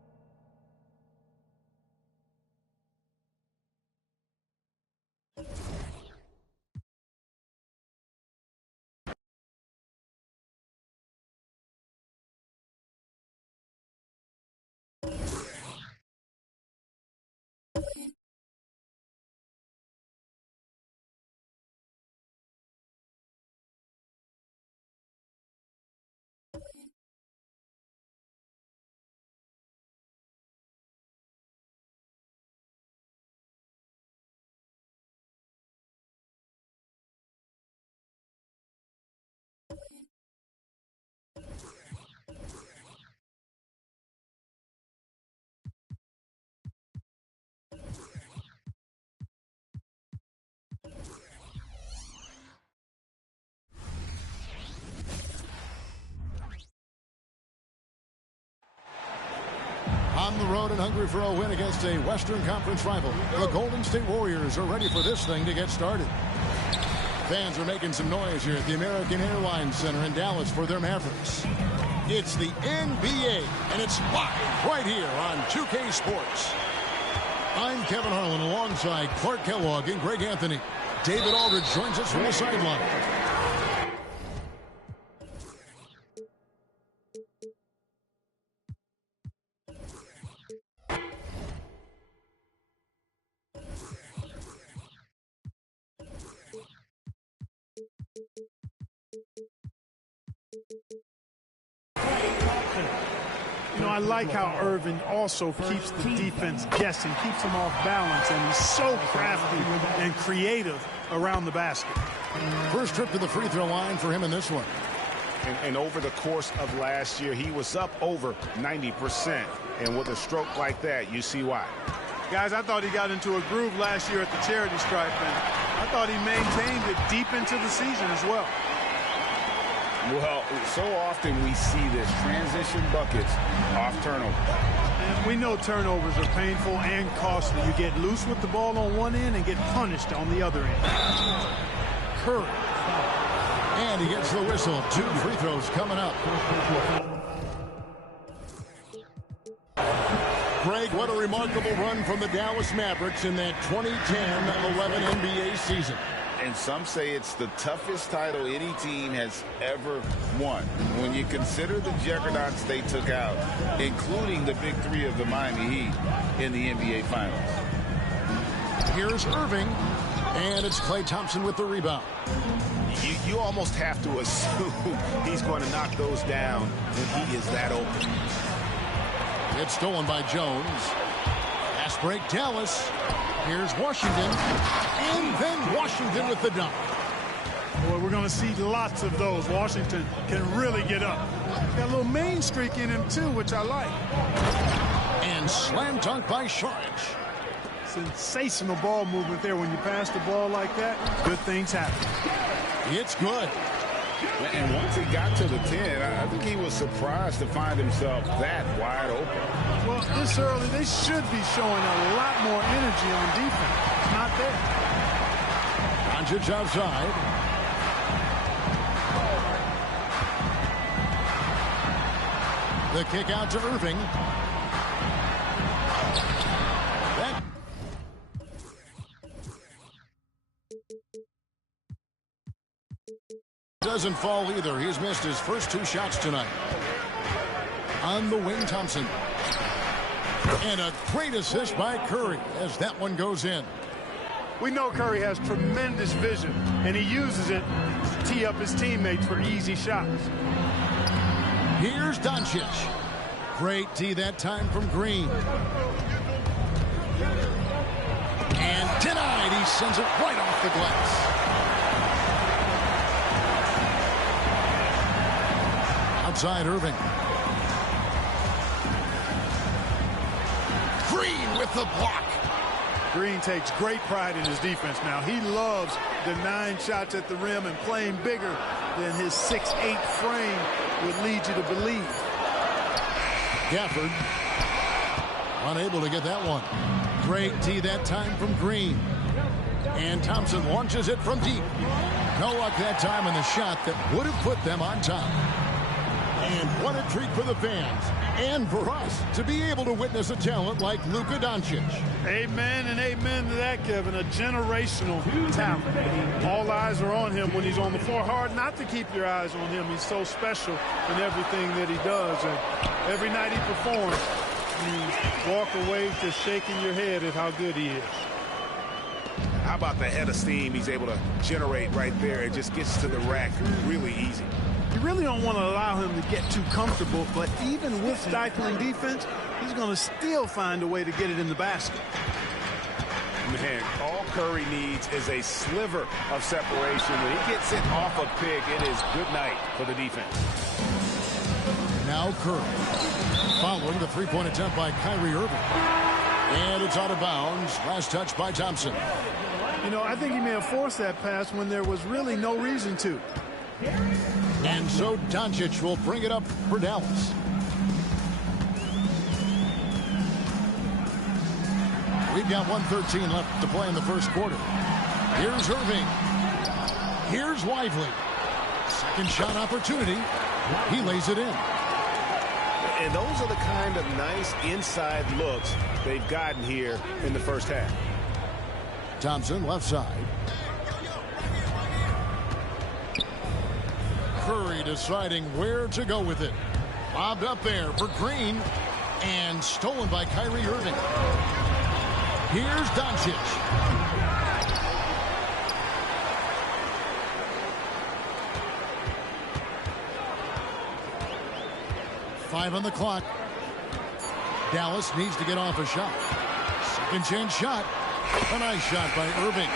On the road and hungry for a win against a Western Conference rival, the Golden State Warriors are ready for this thing to get started. Fans are making some noise here at the American Airlines Center in Dallas for their Mavericks. It's the NBA, and it's live right here on 2K Sports. I'm Kevin Harlan alongside Clark Kellogg and Greg Anthony. David Aldridge joins us from the sideline. I like how Irvin also keeps the defense guessing, keeps them off balance, and he's so crafty and creative around the basket. First trip to the free throw line for him in this one. And over the course of last year, he was up over 90%. And with a stroke like that, you see why. Guys, I thought he got into a groove last year at the charity stripe, and I thought he maintained it deep into the season as well. Well, so often we see this transition buckets off turnover. And we know turnovers are painful and costly. You get loose with the ball on one end and get punished on the other end. Curry. And he gets the whistle. 2 free throws coming up. Greg, what a remarkable run from the Dallas Mavericks in that 2010-11 NBA season. And some say it's the toughest title any team has ever won. When you consider the juggernauts they took out, including the big 3 of the Miami Heat in the NBA Finals. Here's Irving, and it's Klay Thompson with the rebound. You almost have to assume he's going to knock those down when he is that open. It's stolen by Jones. Pass break, Dallas. Here's Washington, and then Washington with the dunk. Boy, we're going to see lots of those. Washington can really get up. Got a little main streak in him, too, which I like. And slam dunk by Saric. Sensational ball movement there. When you pass the ball like that, good things happen. It's good. And once he got to the 10, I think he was surprised to find himself that wide open. Well, this early, they should be showing a lot more energy on defense. Not there. Doncic outside. The kick out to Irving. That doesn't fall either. He's missed his first 2 shots tonight. On the wing, Thompson. And a great assist by Curry as that one goes in. We know Curry has tremendous vision, and he uses it to tee up his teammates for easy shots. Here's Doncic. Great tee that time from Green. And denied. He sends it right off the glass. Outside Irving. Green with the block. Green takes great pride in his defense now. He loves denying shots at the rim and playing bigger than his 6'8" frame would lead you to believe. Gafford unable to get that one. Great tee that time from Green. And Thompson launches it from deep. No luck that time on the shot that would have put them on top. And what a treat for the fans and for us to be able to witness a talent like Luka Doncic. Amen and amen to that, Kevin. A generational talent. All eyes are on him when he's on the floor. Hard not to keep your eyes on him. He's so special in everything that he does. And every night he performs, you walk away just shaking your head at how good he is. How about the head of steam he's able to generate right there? It just gets to the rack really easy. You really don't want to allow him to get too comfortable, but even with stifling defense, he's going to still find a way to get it in the basket. Man, all Curry needs is a sliver of separation. When he gets it off a pick, it is good night for the defense. Now Curry, following the three-point attempt by Kyrie Irving. And it's out of bounds. Last touch by Thompson. You know, I think he may have forced that pass when there was really no reason to. And so Doncic will bring it up for Dallas. We've got 1:13 left to play in the first quarter. Here's Irving. Here's Lively. Second shot opportunity. He lays it in. And those are the kind of nice inside looks they've gotten here in the first half. Thompson left side. Curry deciding where to go with it. Bobbed up there for Green and stolen by Kyrie Irving. Here's Doncic. Five on the clock. Dallas needs to get off a shot. Second chance shot. A nice shot by Irving.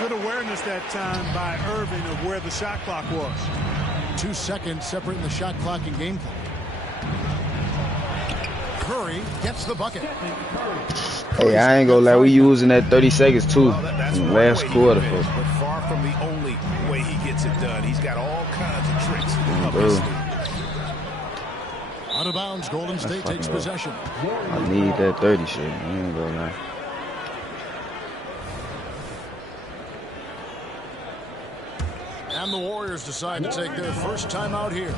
Good awareness that time by Irving of where the shot clock was. 2 seconds separating the shot clock and game clock. Curry gets the bucket. Hey, I ain't gonna lie, we using that 30 seconds too in the last quarter. But far from the only way he gets it done. He's got all kinds of tricks up his sleeve. Out of bounds, Golden State takes possession. I need that 30 shit. I ain't gonna lie. And the Warriors decide to take their first time out here.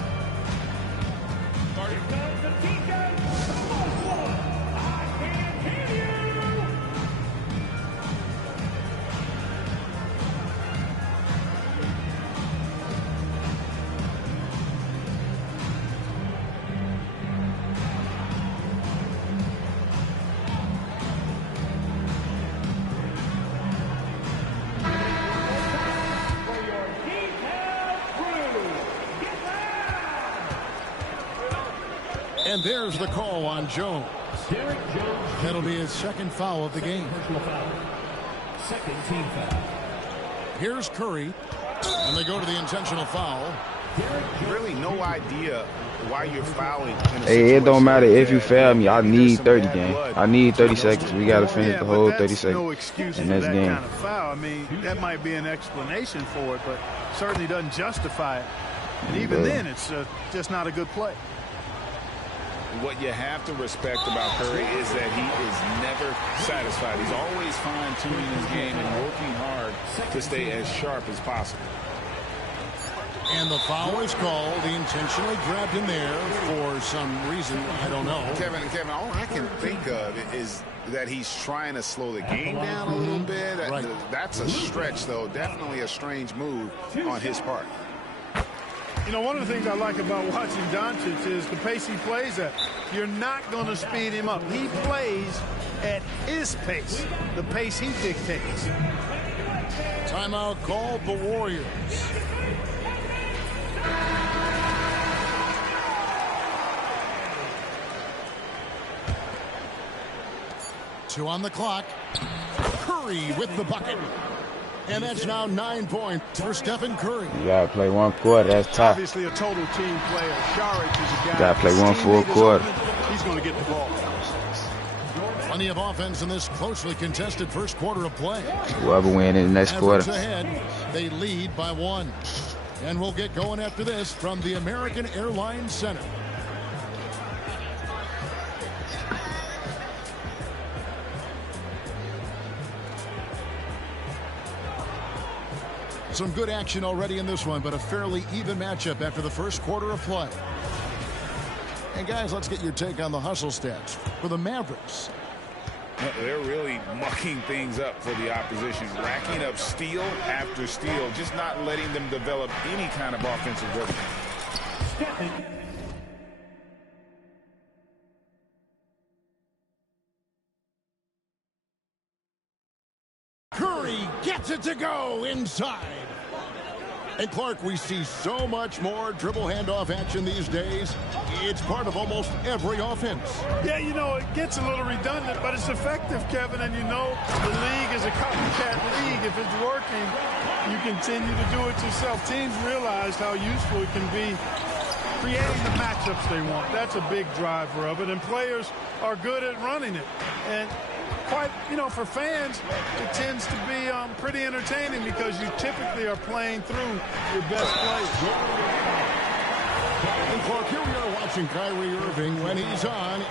And there's the call on Jones. That'll be his second foul of the game. Second team foul. Here's Curry. And they go to the intentional foul. Really no idea why you're fouling. Hey, it don't matter if you foul me. I need 30 game. I need 30 seconds. We got to finish the whole 30 seconds no excuse in for this that game. kind of foul. I mean, that might be an explanation for it, but certainly doesn't justify it. And even then, it's just not a good play. What you have to respect about Curry is that he is never satisfied. He's always fine-tuning his game and working hard to stay as sharp as possible. And the foul is called. He intentionally grabbed him there for some reason. I don't know. Kevin, all I can think of is that he's trying to slow the game down a little bit. Right. That's a stretch, though. Definitely a strange move on his part. You know, one of the things I like about watching Doncic is the pace he plays at. You're not going to speed him up. He plays at his pace, the pace he dictates. Timeout called the Warriors. Two on the clock. Curry with the bucket. And that's now 9 points for Stephen Curry. You gotta play one quarter. That's tough. Obviously a total team player. Sharich is a guy. Gotta play one full quarter. He's going to get the ball. Plenty of offense in this closely contested first quarter of play. Whoever wins in the next quarter. Ahead, they lead by 1. And we'll get going after this from the American Airlines Center. Some good action already in this one, but a fairly even matchup after the first quarter of play. And guys, let's get your take on the hustle stats for the Mavericks. They're really mucking things up for the opposition, racking up steal after steal, just not letting them develop any kind of offensive rhythm. Curry gets it to go inside. And Clark, we see so much more dribble handoff action these days. It's part of almost every offense. Yeah, you know, it gets a little redundant, but it's effective, Kevin. And you know, the league is a copycat league. If it's working, you continue to do it yourself. Teams realize how useful it can be creating the matchups they want. That's a big driver of it. And players are good at running it. And quite, you know, for fans, it tends to be pretty entertaining because you typically are playing through your best players. And Clark, here we are watching Kyrie Irving when he's on.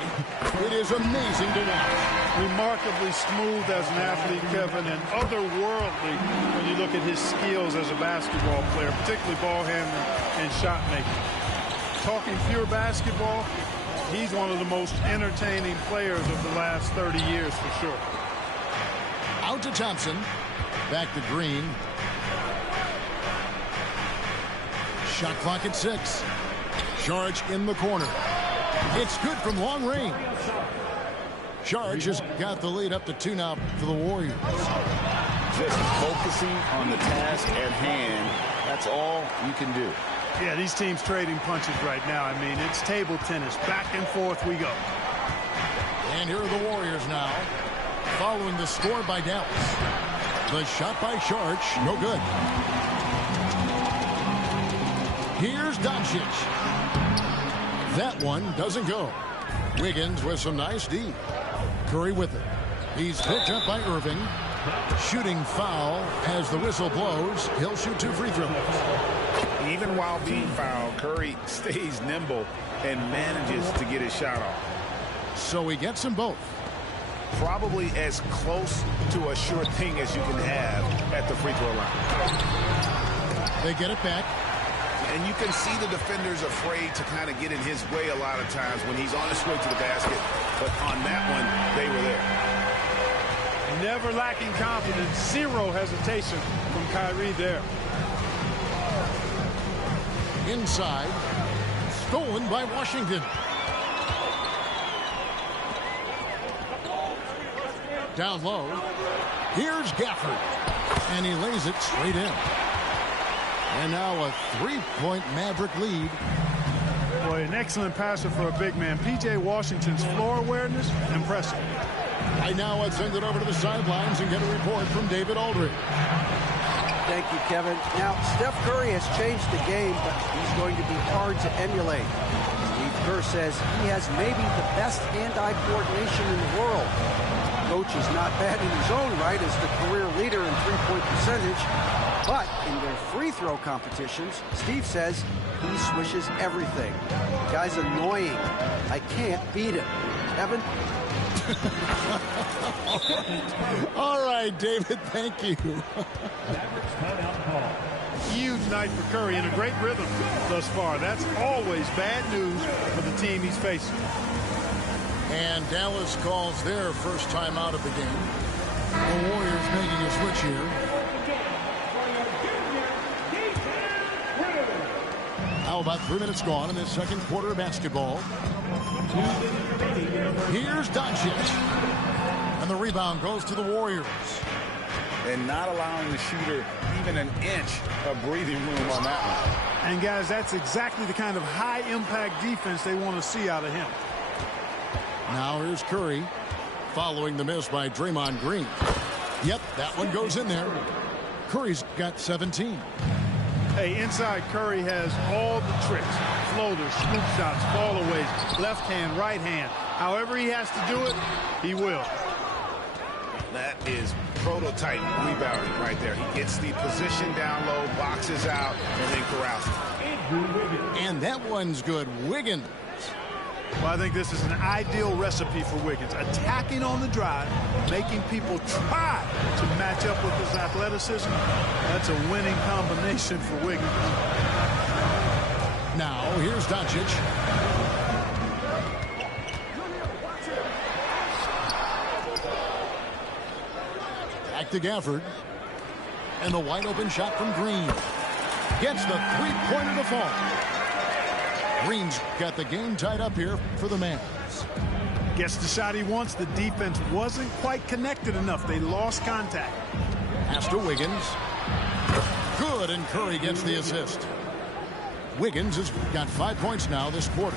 It is amazing to watch. Remarkably smooth as an athlete, Kevin, and otherworldly when you look at his skills as a basketball player, particularly ball handling and shot making. Talking pure basketball, he's one of the most entertaining players of the last 30 years for sure. Out to Thompson. Back to Green. Shot clock at 6. Charge in the corner. It's good from long range. Charge has got the lead up to 2 now for the Warriors. Just focusing on the task at hand. That's all you can do. Yeah, these teams trading punches right now. I mean, it's table tennis. Back and forth we go. And here are the Warriors now, following the score by Dallas. The shot by Sharch, no good. Here's Doncic. That one doesn't go. Wiggins with some nice D. Curry with it. He's picked up by Irving. Shooting foul as the whistle blows. He'll shoot 2 free throws. Even while being fouled, Curry stays nimble and manages to get his shot off. So he gets them both. Probably as close to a sure thing as you can have at the free throw line. They get it back. And you can see the defenders afraid to kind of get in his way a lot of times when he's on his way to the basket. But on that one, they were there. Never lacking confidence. Zero hesitation from Kyrie there. Inside. Stolen by Washington. Down low. Here's Gafford. And he lays it straight in. And now a 3-point Maverick lead. Boy, an excellent passer for a big man. P.J. Washington's floor awareness, impressive. Right now, let's send it over to the sidelines and get a report from David Aldridge. Thank you, Kevin. Now, Steph Curry has changed the game, but he's going to be hard to emulate. Steve Kerr says he has maybe the best hand-eye coordination in the world. Coach is not bad in his own right as the career leader in three-point percentage, but in their free throw competitions, Steve says he swishes everything. The guy's annoying. I can't beat him. Kevin? All right, David, thank you. Huge night for Curry and a great rhythm thus far. That's always bad news for the team he's facing. And Dallas calls their first time out of the game. The Warriors making a switch here. How about 3 minutes gone in this second quarter of basketball? Here's Doncic. And the rebound goes to the Warriors. And not allowing the shooter even an inch of breathing room on that one. And guys, that's exactly the kind of high-impact defense they want to see out of him. Now here's Curry, following the miss by Draymond Green. Yep, that one goes in there. Curry's got 17. Hey, inside Curry has all the tricks. Floaters, scoop shots, fallaways, left hand, right hand. However he has to do it, he will. That is prototype rebounding right there. He gets the position down low, boxes out, and then corrals it. And that one's good. Wiggins. Well, I think this is an ideal recipe for Wiggins. Attacking on the drive, making people try to match up with his athleticism. That's a winning combination for Wiggins. Now, here's Doncic. Back to Gafford. And the wide open shot from Green. Gets the three-pointer to fall. Green's got the game tied up here for the Mavs. Gets the shot he wants. The defense wasn't quite connected enough. They lost contact. Pass to Wiggins. Good, and Curry gets the assist. Wiggins has got 5 points now this quarter.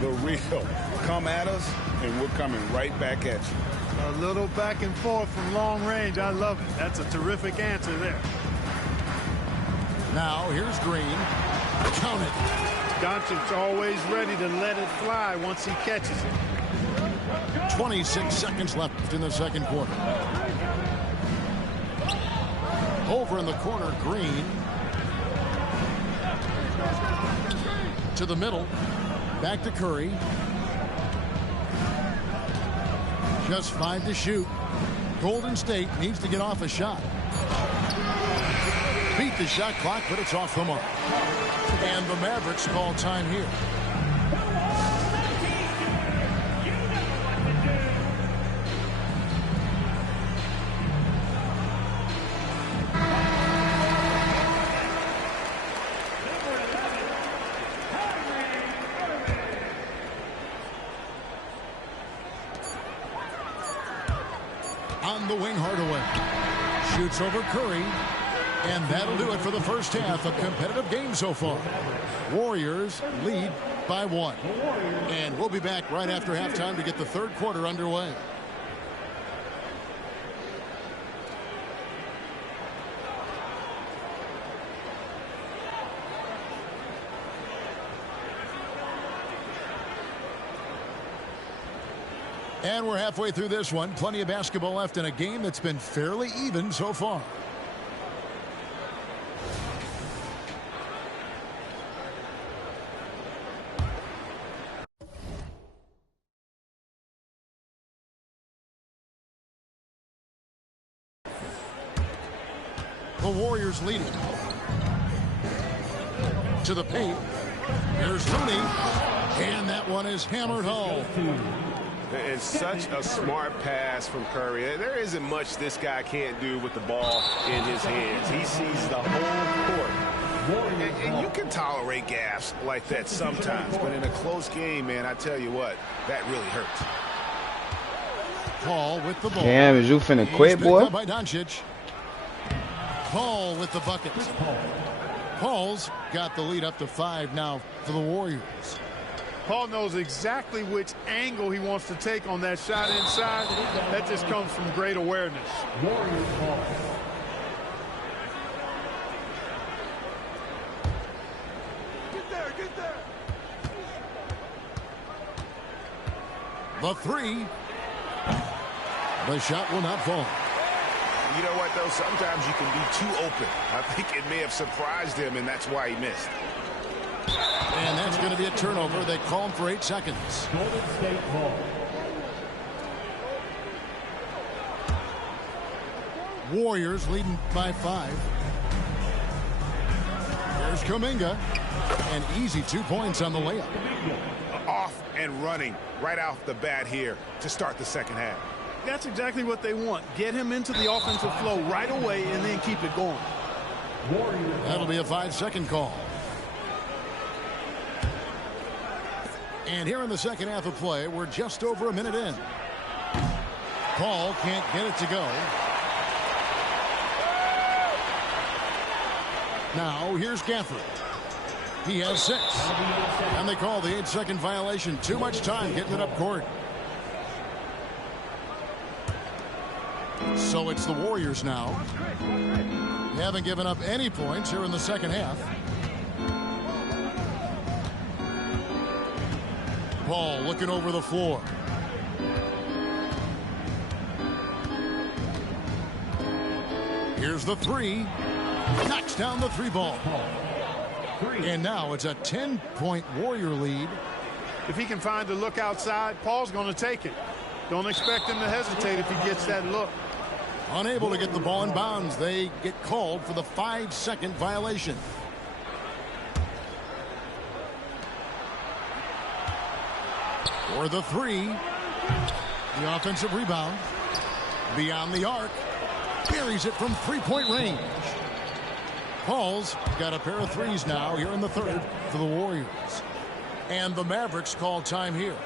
The real come at us, and we're coming right back at you. A little back and forth from long range. I love it. That's a terrific answer there. Now here's Green. Count it. Doncic always ready to let it fly once he catches it. 26 seconds left in the second quarter. Over in the corner, Green. To the middle. Back to Curry. Just 5 to shoot. Golden State needs to get off a shot. Beat the shot clock, but it's off the mark. And the Mavericks call time here. On the wing, Hardaway. Shoots over Curry. And that'll do it for the first half. A competitive game so far. Warriors lead by 1. And we'll be back right after halftime to get the third quarter underway. And we're halfway through this one. Plenty of basketball left in a game that's been fairly even so far. The Warriors leading. To the paint. Here's Looney. And that one is hammered home. And such a smart pass from Curry. There isn't much this guy can't do with the ball in his hands. He sees the whole court. And you can tolerate gaffes like that sometimes. But in a close game, man, I tell you what, that really hurts. Paul with the ball. Damn, is you finna quit, boy? By Doncic. Paul with the bucket. Paul's got the lead up to 5 now for the Warriors. Paul knows exactly which angle he wants to take on that shot inside. That just comes from great awareness. Warriors ball. Get there. The 3. The shot will not fall. You know what, though? Sometimes you can be too open. I think it may have surprised him, and that's why he missed. And that's going to be a turnover. They call him for 8 seconds. Golden State ball. Warriors leading by 5. Here's Kuminga. An easy 2 points on the layup. Off and running right off the bat here to start the second half. That's exactly what they want. Get him into the offensive flow right away and then keep it going. That'll be a 5-second call. And here in the second half of play, we're just over a minute in. Paul can't get it to go. Now here's Gafford. He has 6. And they call the 8-second violation. Too much time getting it up court. So it's the Warriors now. They haven't given up any points here in the second half. Paul looking over the floor. Here's the 3. Knocks down the 3 ball. And now it's a 10-point Warrior lead. If he can find a look outside, Paul's going to take it. Don't expect him to hesitate if he gets that look. Unable to get the ball in bounds. They get called for the 5-second violation. For the 3. The offensive rebound. Beyond the arc. buries it from three-point range. Paul's got a pair of threes now here in the third for the Warriors. And the Mavericks call time here.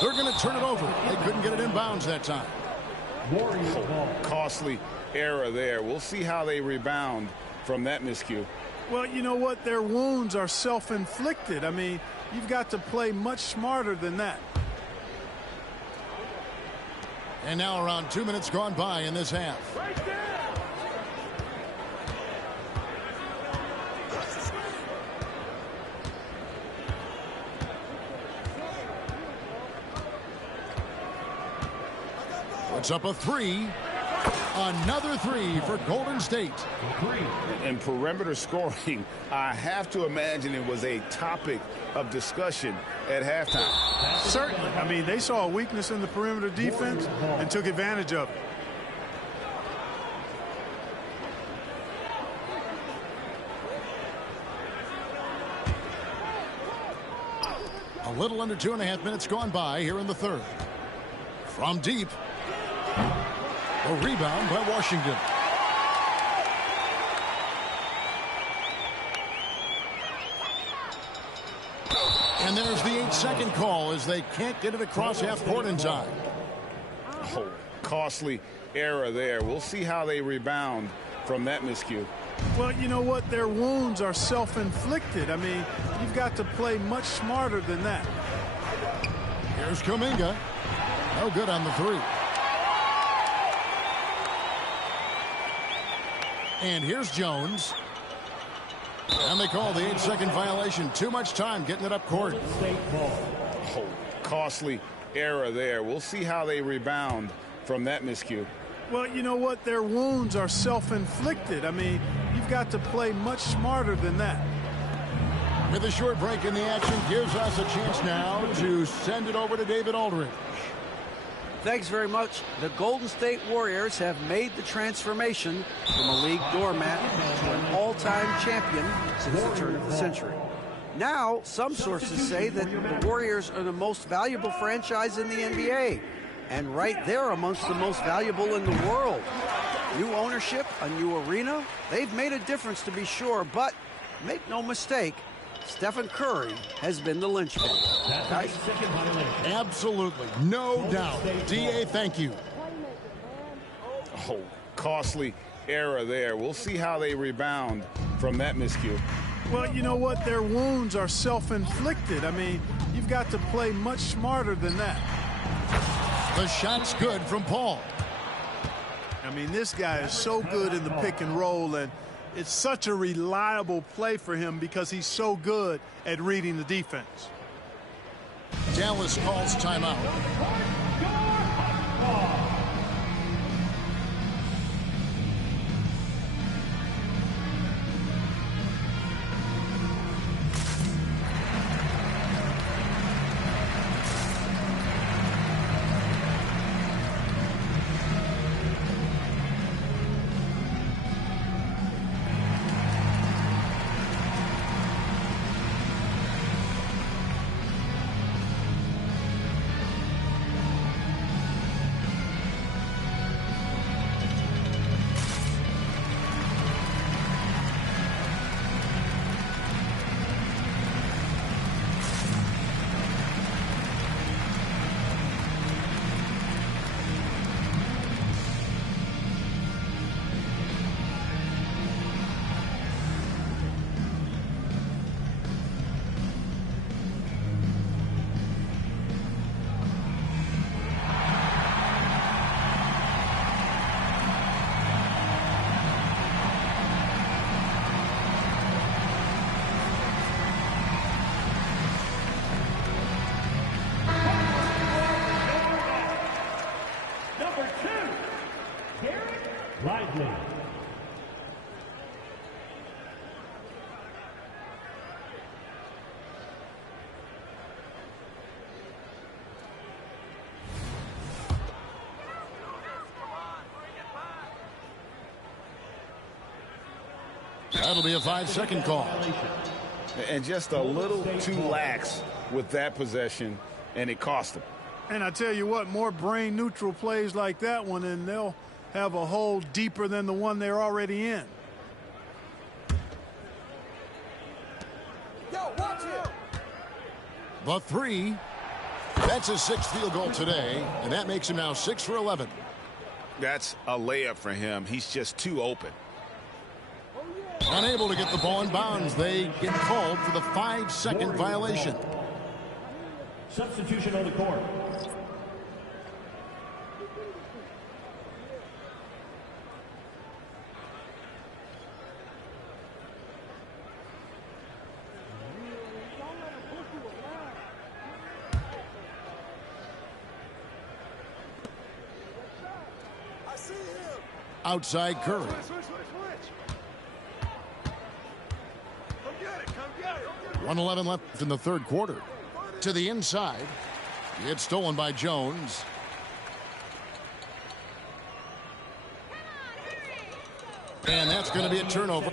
They're going to turn it over. They couldn't get it in bounds that time. Costly error there. We'll see how they rebound from that miscue. Well, you know what? Their wounds are self-inflicted. I mean, you've got to play much smarter than that. And now around 2 minutes gone by in this half. Right there. Puts up a three. Another three for Golden State. And perimeter scoring, I have to imagine it was a topic of discussion at halftime. Certainly. I mean, they saw a weakness in the perimeter defense and took advantage of it. A little under 2.5 minutes gone by here in the third. From deep. A rebound by Washington. And there's the 8-second call as they can't get it across half court in time. Oh, costly error there. We'll see how they rebound from that miscue. Well, you know what? Their wounds are self-inflicted. I mean, you've got to play much smarter than that. Here's Kuminga. No good on the three. And here's Jones. And they call the 8-second violation. Too much time getting it up court. Oh, costly error there. We'll see how they rebound from that miscue. Well, you know what? Their wounds are self-inflicted. I mean, you've got to play much smarter than that. With a short break in the action, gives us a chance now to send it over to David Aldridge. Thanks very much. The Golden State Warriors have made the transformation from a league doormat to an all-time champion since the turn of the century. Now, some sources say that the Warriors are the most valuable franchise in the NBA, and right there amongst the most valuable in the world. New ownership, a new arena, they've made a difference to be sure, but make no mistake, Stephen Curry has been the linchpin. Guys? Absolutely, no doubt. D.A., thank you. Oh, costly error there. We'll see how they rebound from that miscue. Well, you know what? Their wounds are self-inflicted. I mean, you've got to play much smarter than that. The shot's good from Paul. I mean, this guy is so good in the pick and roll, and it's such a reliable play for him because he's so good at reading the defense. Dallas calls timeout. That'll be a 5-second call. And just a little too lax with that possession, and it cost him. And I tell you what, more brain neutral plays like that one, and they'll have a hole deeper than the one they're already in. Yo, watch it. The 3. That's his 6th field goal today, and that makes him now 6 for 11. That's a layup for him. He's just too open. Unable to get the ball in bounds. They get called for the 5-second violation. Substitution on the court. Outside Curry. Come get it, come get it. 1:11 left in the third quarter. To the inside. It's stolen by Jones. And that's going to be a turnover.